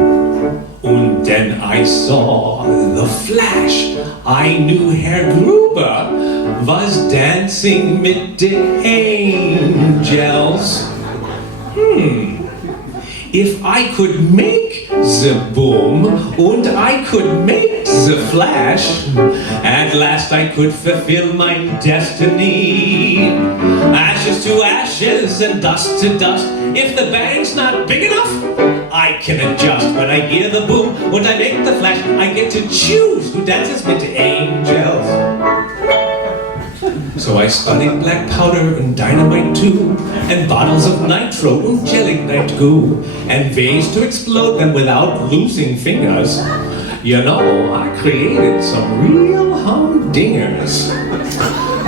and then I saw the flash. I knew Herr Gruber was dancing with the angels. If I could make the boom and I could make the flash, at last I could fulfill my destiny. Ashes to ashes and dust to dust, if the bang's not big enough, I can adjust. When I hear the boom and I make the flash, I get to choose who dances with the angels. So I studied black powder and dynamite too, and bottles of nitro and gelignite goo, and ways to explode them without losing fingers. You know, I created some real humdingers.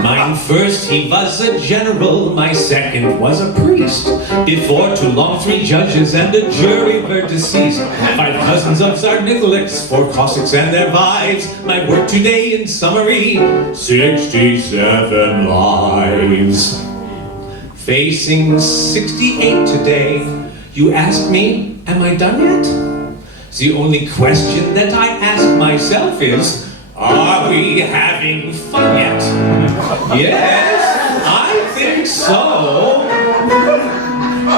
Mine first, he was a general, my second was a priest. Before too long, 3 judges and a jury were deceased. 5 cousins of Tsar Nicholas, 4 Cossacks and their wives. My work today in summary, 67 lives. Facing 68 today, you ask me, am I done yet? The only question that I ask myself is, are we having fun yet? Yes, I think so.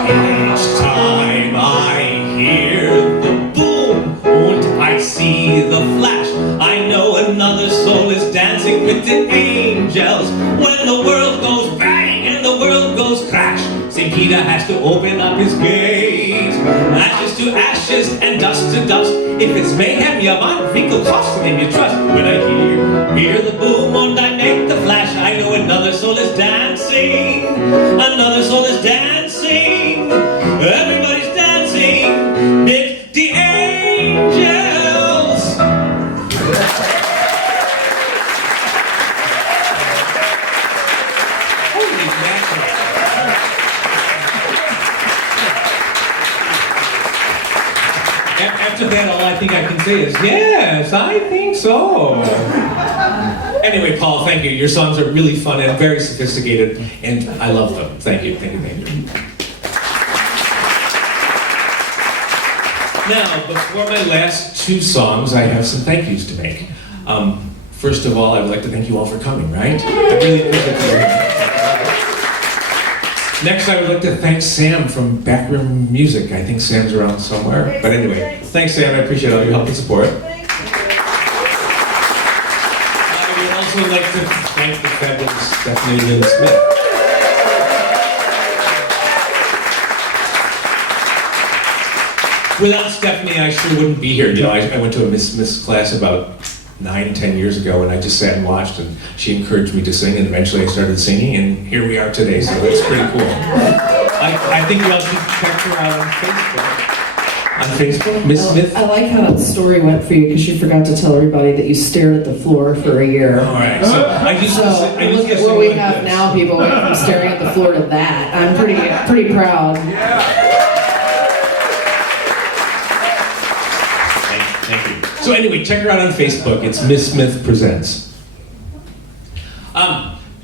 Each time I hear the boom and I see the flash, I know another soul is dancing with the angels. When the world goes bang and the world goes crash, St. Peter has to open up his gate. Ashes to ashes and dust to dust, if it's mayhem you want, Finkel cost him you trust. When I hear the boom and I make the flash, I know another soul is dancing. Another soul is dancing. Everybody's dancing with the angels. Holy mackerel. After that, all I think I can say is, yes, I think so. Anyway, Paul, thank you. Your songs are really fun and very sophisticated, and I love them. Thank you, thank you, thank you. Now, before my last 2 songs, I have some thank yous to make. First of all, I would like to thank you all for coming, right? I really appreciate you. Next, I would like to thank Sam from Back Room Music. I think Sam's around somewhere. But anyway, thanks Sam, I appreciate all your help and support. I would also like to thank the fabulous Stephanie Lynn Smith. Without Stephanie, I sure wouldn't be here. You know, I went to a Miss class about 9-10 years ago, and I just sat and watched, and she encouraged me to sing, and eventually I started singing, and here we are today, so it's pretty cool. I think you all should check her out on Facebook. On Facebook, Miss Smith? I like how that story went for you, because you forgot to tell everybody that you stared at the floor for a year. All right, so I used to Look at what we have now, people, went from staring at the floor to that. I'm pretty proud. Thank you. So anyway, check her out on Facebook. It's Miss Smith Presents.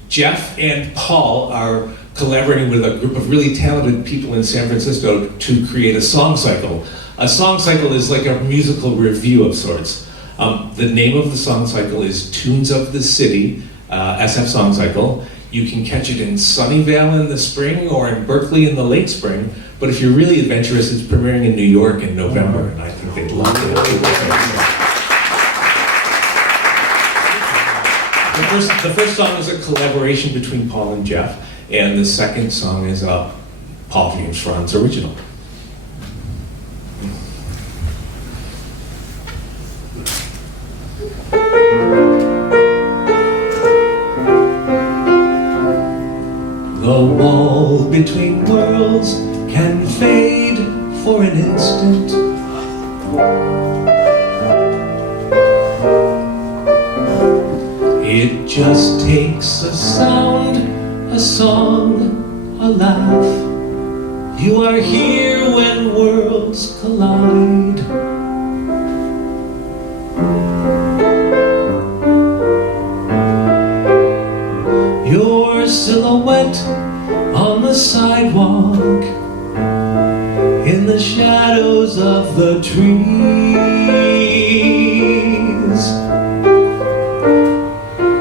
Jeff and Paul are collaborating with a group of really talented people in San Francisco to create a song cycle. A song cycle is like a musical review of sorts. The name of the song cycle is Tunes of the City, SF Song Cycle. You can catch it in Sunnyvale in the spring or in Berkeley in the late spring. But if you're really adventurous, it's premiering in New York in November, and I think they'd love it. The first song is a collaboration between Paul and Jeff, and the second song is a Paul James Frantz original. The wall between worlds can fade for an instant. It just takes a sound, a song, a laugh. You are here when worlds collide. Your silhouette on the sidewalk, in the shadows of the trees.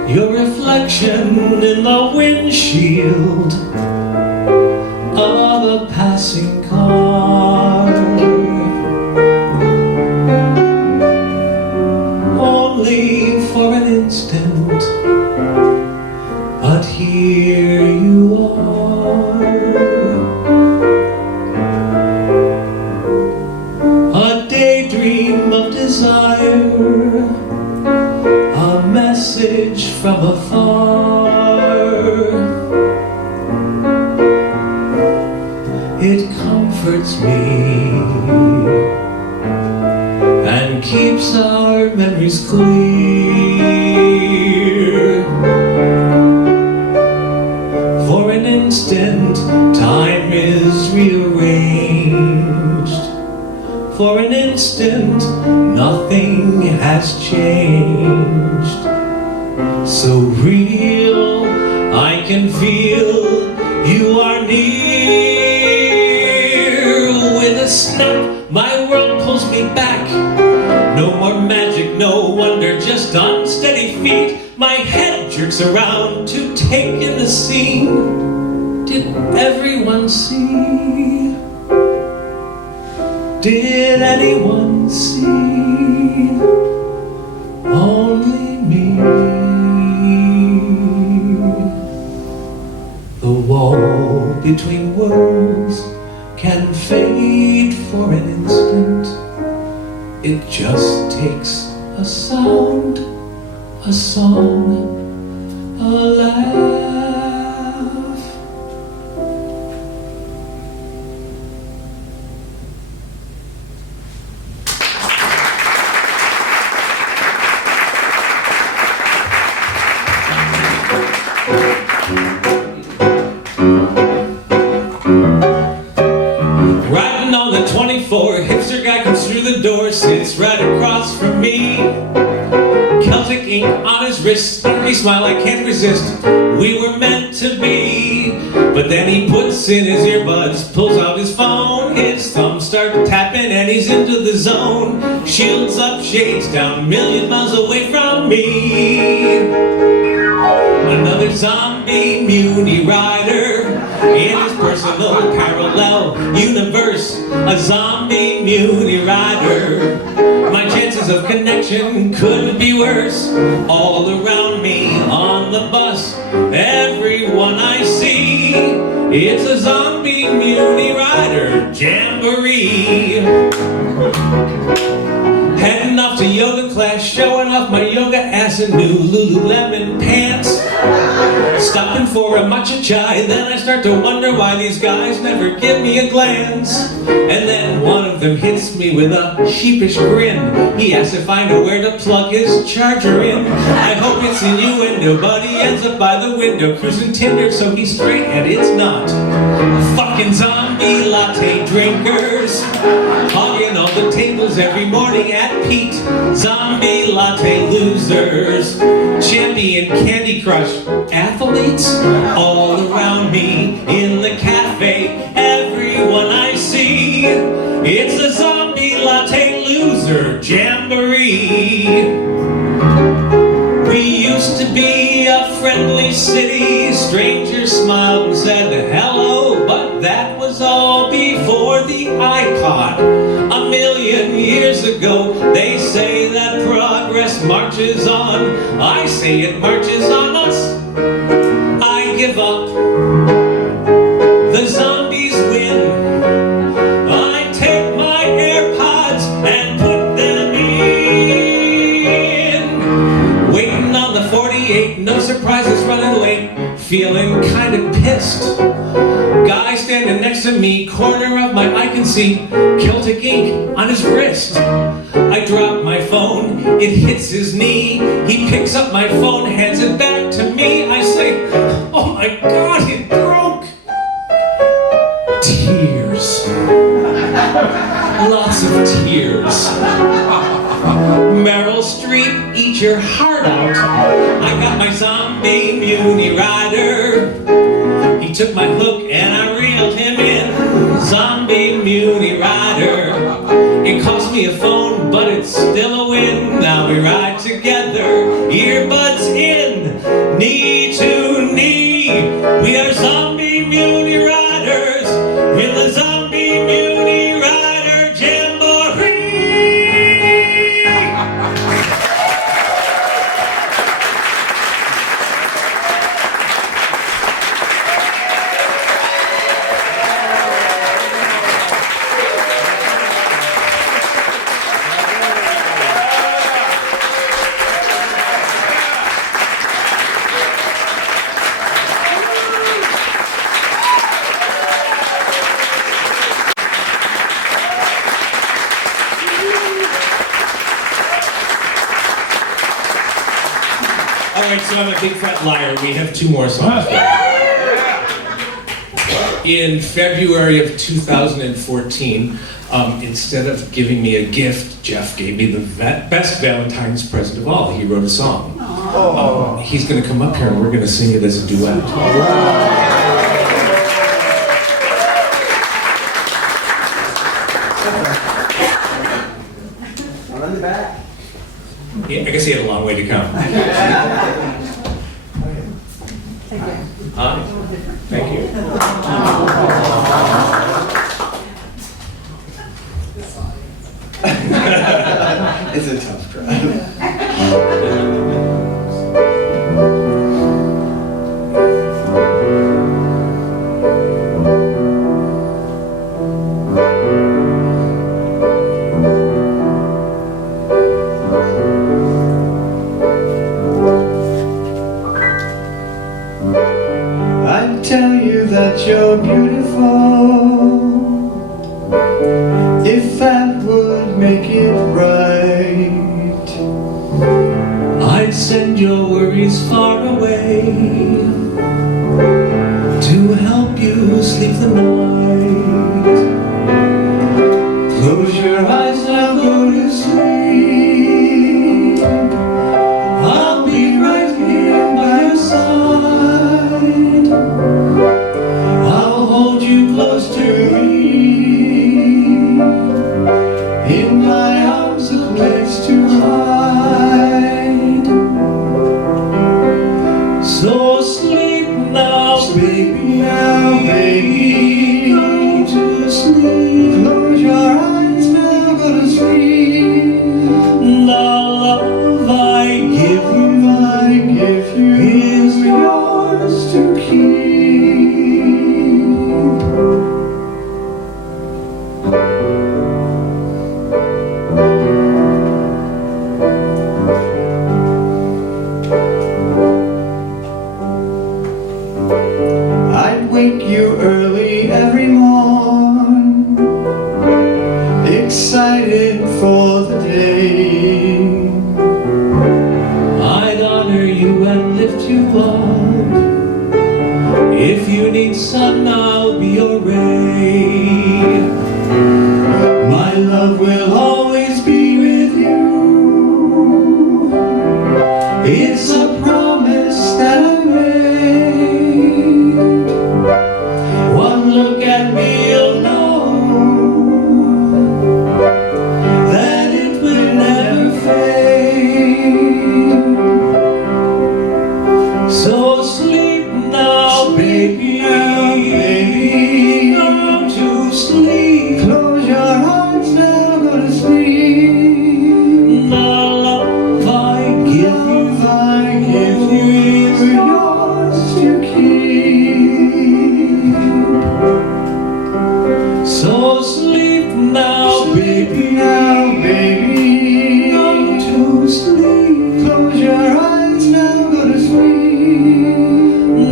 Your reflection in the windshield of a passing car. Only for an instant, but here you are. A daydream of desire, a message from afar. It comforts me and keeps our memories clear. For an instant, time is rearranged. For an instant, nothing has changed. So real, I can feel you are near. With a snap, my world pulls me back. No more magic, no wonder, just unsteady feet. My head jerks around to take in the scene. Did everyone see? Did anyone see? Only me. The wall between worlds can fade for an instant. It just takes a sound, a song, a laugh. Riding on the 24, hipster guy comes through the door, sits right across from me. Celtic ink on his wrist, hungry smile I can't resist. We were meant to be. But then he puts in his earbuds, pulls out his phone. His thumbs start tapping and he's into the zone. Shields up, shades down, a million miles away from me. Another zombie muni rider in his personal parallel universe. A zombie muni rider. My chances of connection couldn't be worse. All around me on the bus, everyone I see, it's a zombie muni rider. Rider Jamboree. Heading off to yoga class, showing off my yoga ass in new Lululemon pants. Stopping for a matcha chai, then I start to wonder why these guys never give me a glance. And then one of them hits me with a sheepish grin. He asks if I know where to plug his charger in. I hope it's innuendo, but he ends up by the window cruising Tinder, so he's straight and it's not. Fucking zombie latte drinkers, hogging all the tables every morning at Pete. Zombie latte losers, champion Candy Crush athletes all around me in the cafe. Everyone I see, it's a zombie latte loser jamboree. We used to be a friendly city, strangers smiled and said hello, but that was all before the iPod. A million years ago, they say that progress marches on. I say it marches on us. I give up. The zombies win. I take my AirPods and put them in. Waiting on the 48, no surprises, running late, feeling kind of pissed. Guy standing next to me, corner of my eye can see Celtic ink on his wrist. I drop my phone, it hits his knee. He picks up my phone, hands it back to me. I say, oh my God, it broke. Tears. Lots of tears. Meryl Streep, eat your heart out. I got my zombie Muni Rider. He took my hook and I reeled him in. Zombie Muni Rider. It cost me a phone, but it's still a win. Now we ride together, earbuds in, knee to knee. We are zombie Muni Riders with a zombie Muni Rider jamboree. Alright, so I'm a big fat liar. We have two more songs. In February of 2014, instead of giving me a gift, Jeff gave me the best Valentine's present of all. He wrote a song. He's going to come up here and we're going to sing it as a duet. On the back. Yeah, I guess he had a long way to come. Thank you. Huh? Thank you. It's a tough crowd. I'd tell you that you're beautiful if that would make it right. I'd send your worries far away to help you sleep the night. Close your eyes now, go to sleep. I'll be right here by your side. I'll hold you close to me. In my arms a place to hide. So sleep now, baby, go to sleep. Close your eyes now, go to you and lift you up. If you need sun, I'll be your ray. My love will always be with you. It's a promise that I made. One look at me, you'll know that it will never fade. So sleep now, baby, go to sleep. Close your eyes now, go to sleep. The love I give Love I give you is yours to keep. So sleep now, baby, Now, baby, go to sleep. close your eyes now, go to sleep.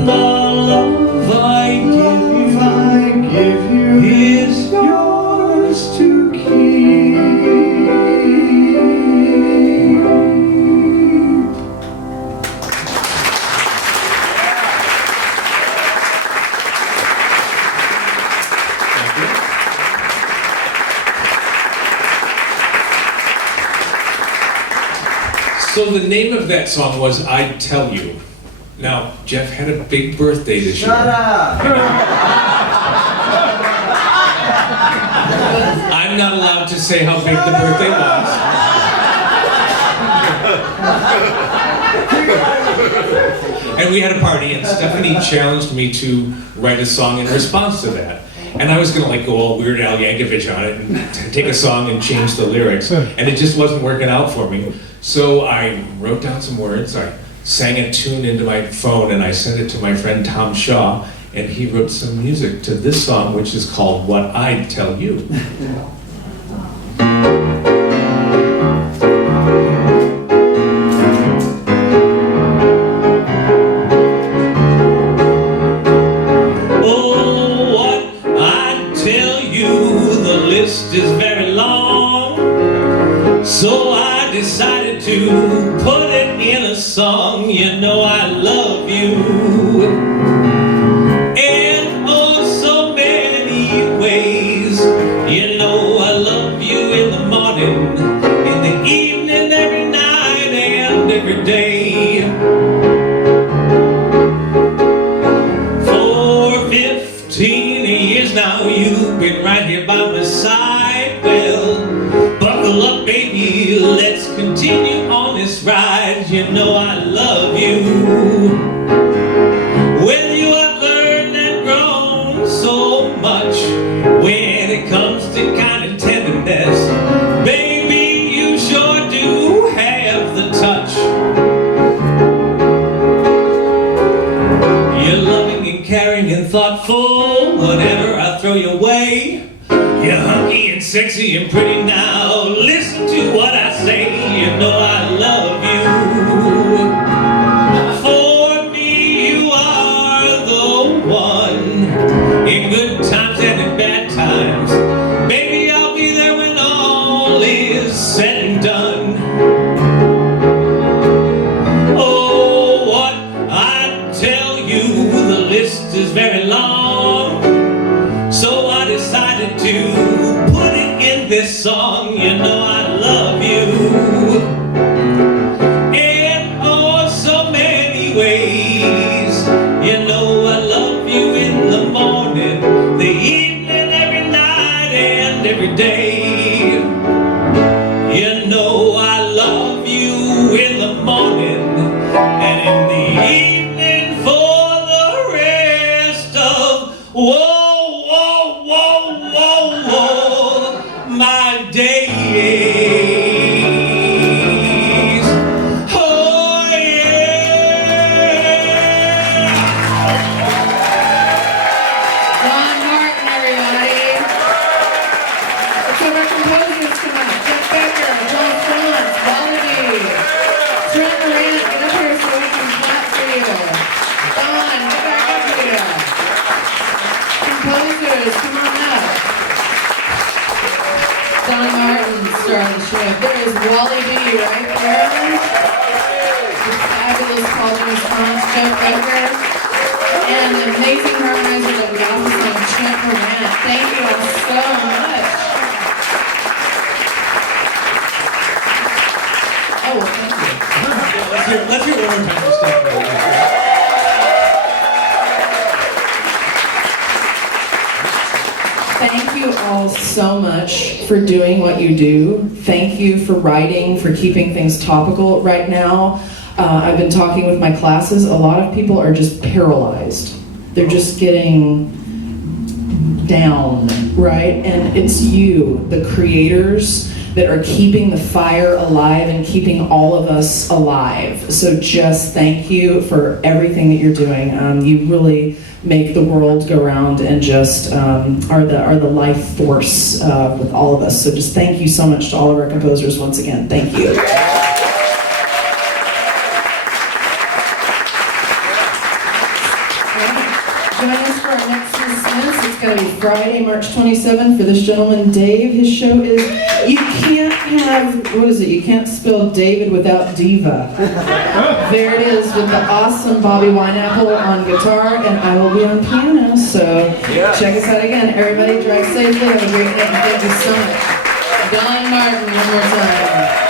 The love I Love I give you is is yours to keep. So the name of that song was I'd Tell You. Now, Jeff had a big birthday this year. I'm not allowed to say how big the birthday was. And we had a party, and Stephanie challenged me to write a song in response to that. And I was gonna like go all Weird Al Yankovic on it and take a song and change the lyrics, and it just wasn't working out for me. So I wrote down some words, I sang a tune into my phone, and I sent it to my friend Tom Shaw, and he wrote some music to this song, which is called What I'd Tell You. Oh, what I'd tell you, the list is very long. So I decided to put it in a song. You know I love you in oh so many ways. You know I love you in the morning, in the evening, every night and every day. For 15 years now you've been right here by my side. Well, buckle up, baby, let's continue on this ride. You know I love you. With you I've learned and grown so much. When it comes to kind of tenderness, baby, you sure do have the touch. You're loving and caring and thoughtful, whatever I throw your way. You're hunky and sexy and pretty now. Listen to what I say, you know I love you. For me, you are the one. In good times and in bad times, baby, I'll be there when all is said and done. Oh, what I'd tell you, the list is very long. So I decided to put it in this song. You know I love you in oh so many ways. You know I love you in the morning, the evening, every night and every day. You know I love you in the morning and in the evening for the rest of my days. Oh yeah. Don Martin, everybody. Let's have our composers come out. Jeff Becker, John Frantz, Wally Bee. Trent Moran, get up here so we can clap for you. Don, get back up here. Composers, come on up. Don Martin starting the show. There is Wally Bee right there. The fabulous Becker, and the amazing harmonizer that we also have, Chip Grant. Thank you all so much. Oh, well, thank you. Let's hear one more time for Stephanie. Thank you all so much for doing what you do. Thank you for writing, for keeping things topical right now. I've been talking with my classes. A lot of people are just paralyzed. They're just getting down, right? And it's you, the creators, that are keeping the fire alive and keeping all of us alive. So just thank you for everything that you're doing. You really make the world go round and just are the life force with all of us. So just thank you so much to all of our composers once again. Thank you. Join us for our next dismiss. It's going to be Friday, March 27th for this gentleman, Dave. His show is, you can't have, what is it? You can't spell David without diva. There it is with the awesome Bobby Wineapple on guitar, and I will be on piano. So check us out again. Everybody drive safely. Have a great night. Thank you so much. Don Martin, one more time.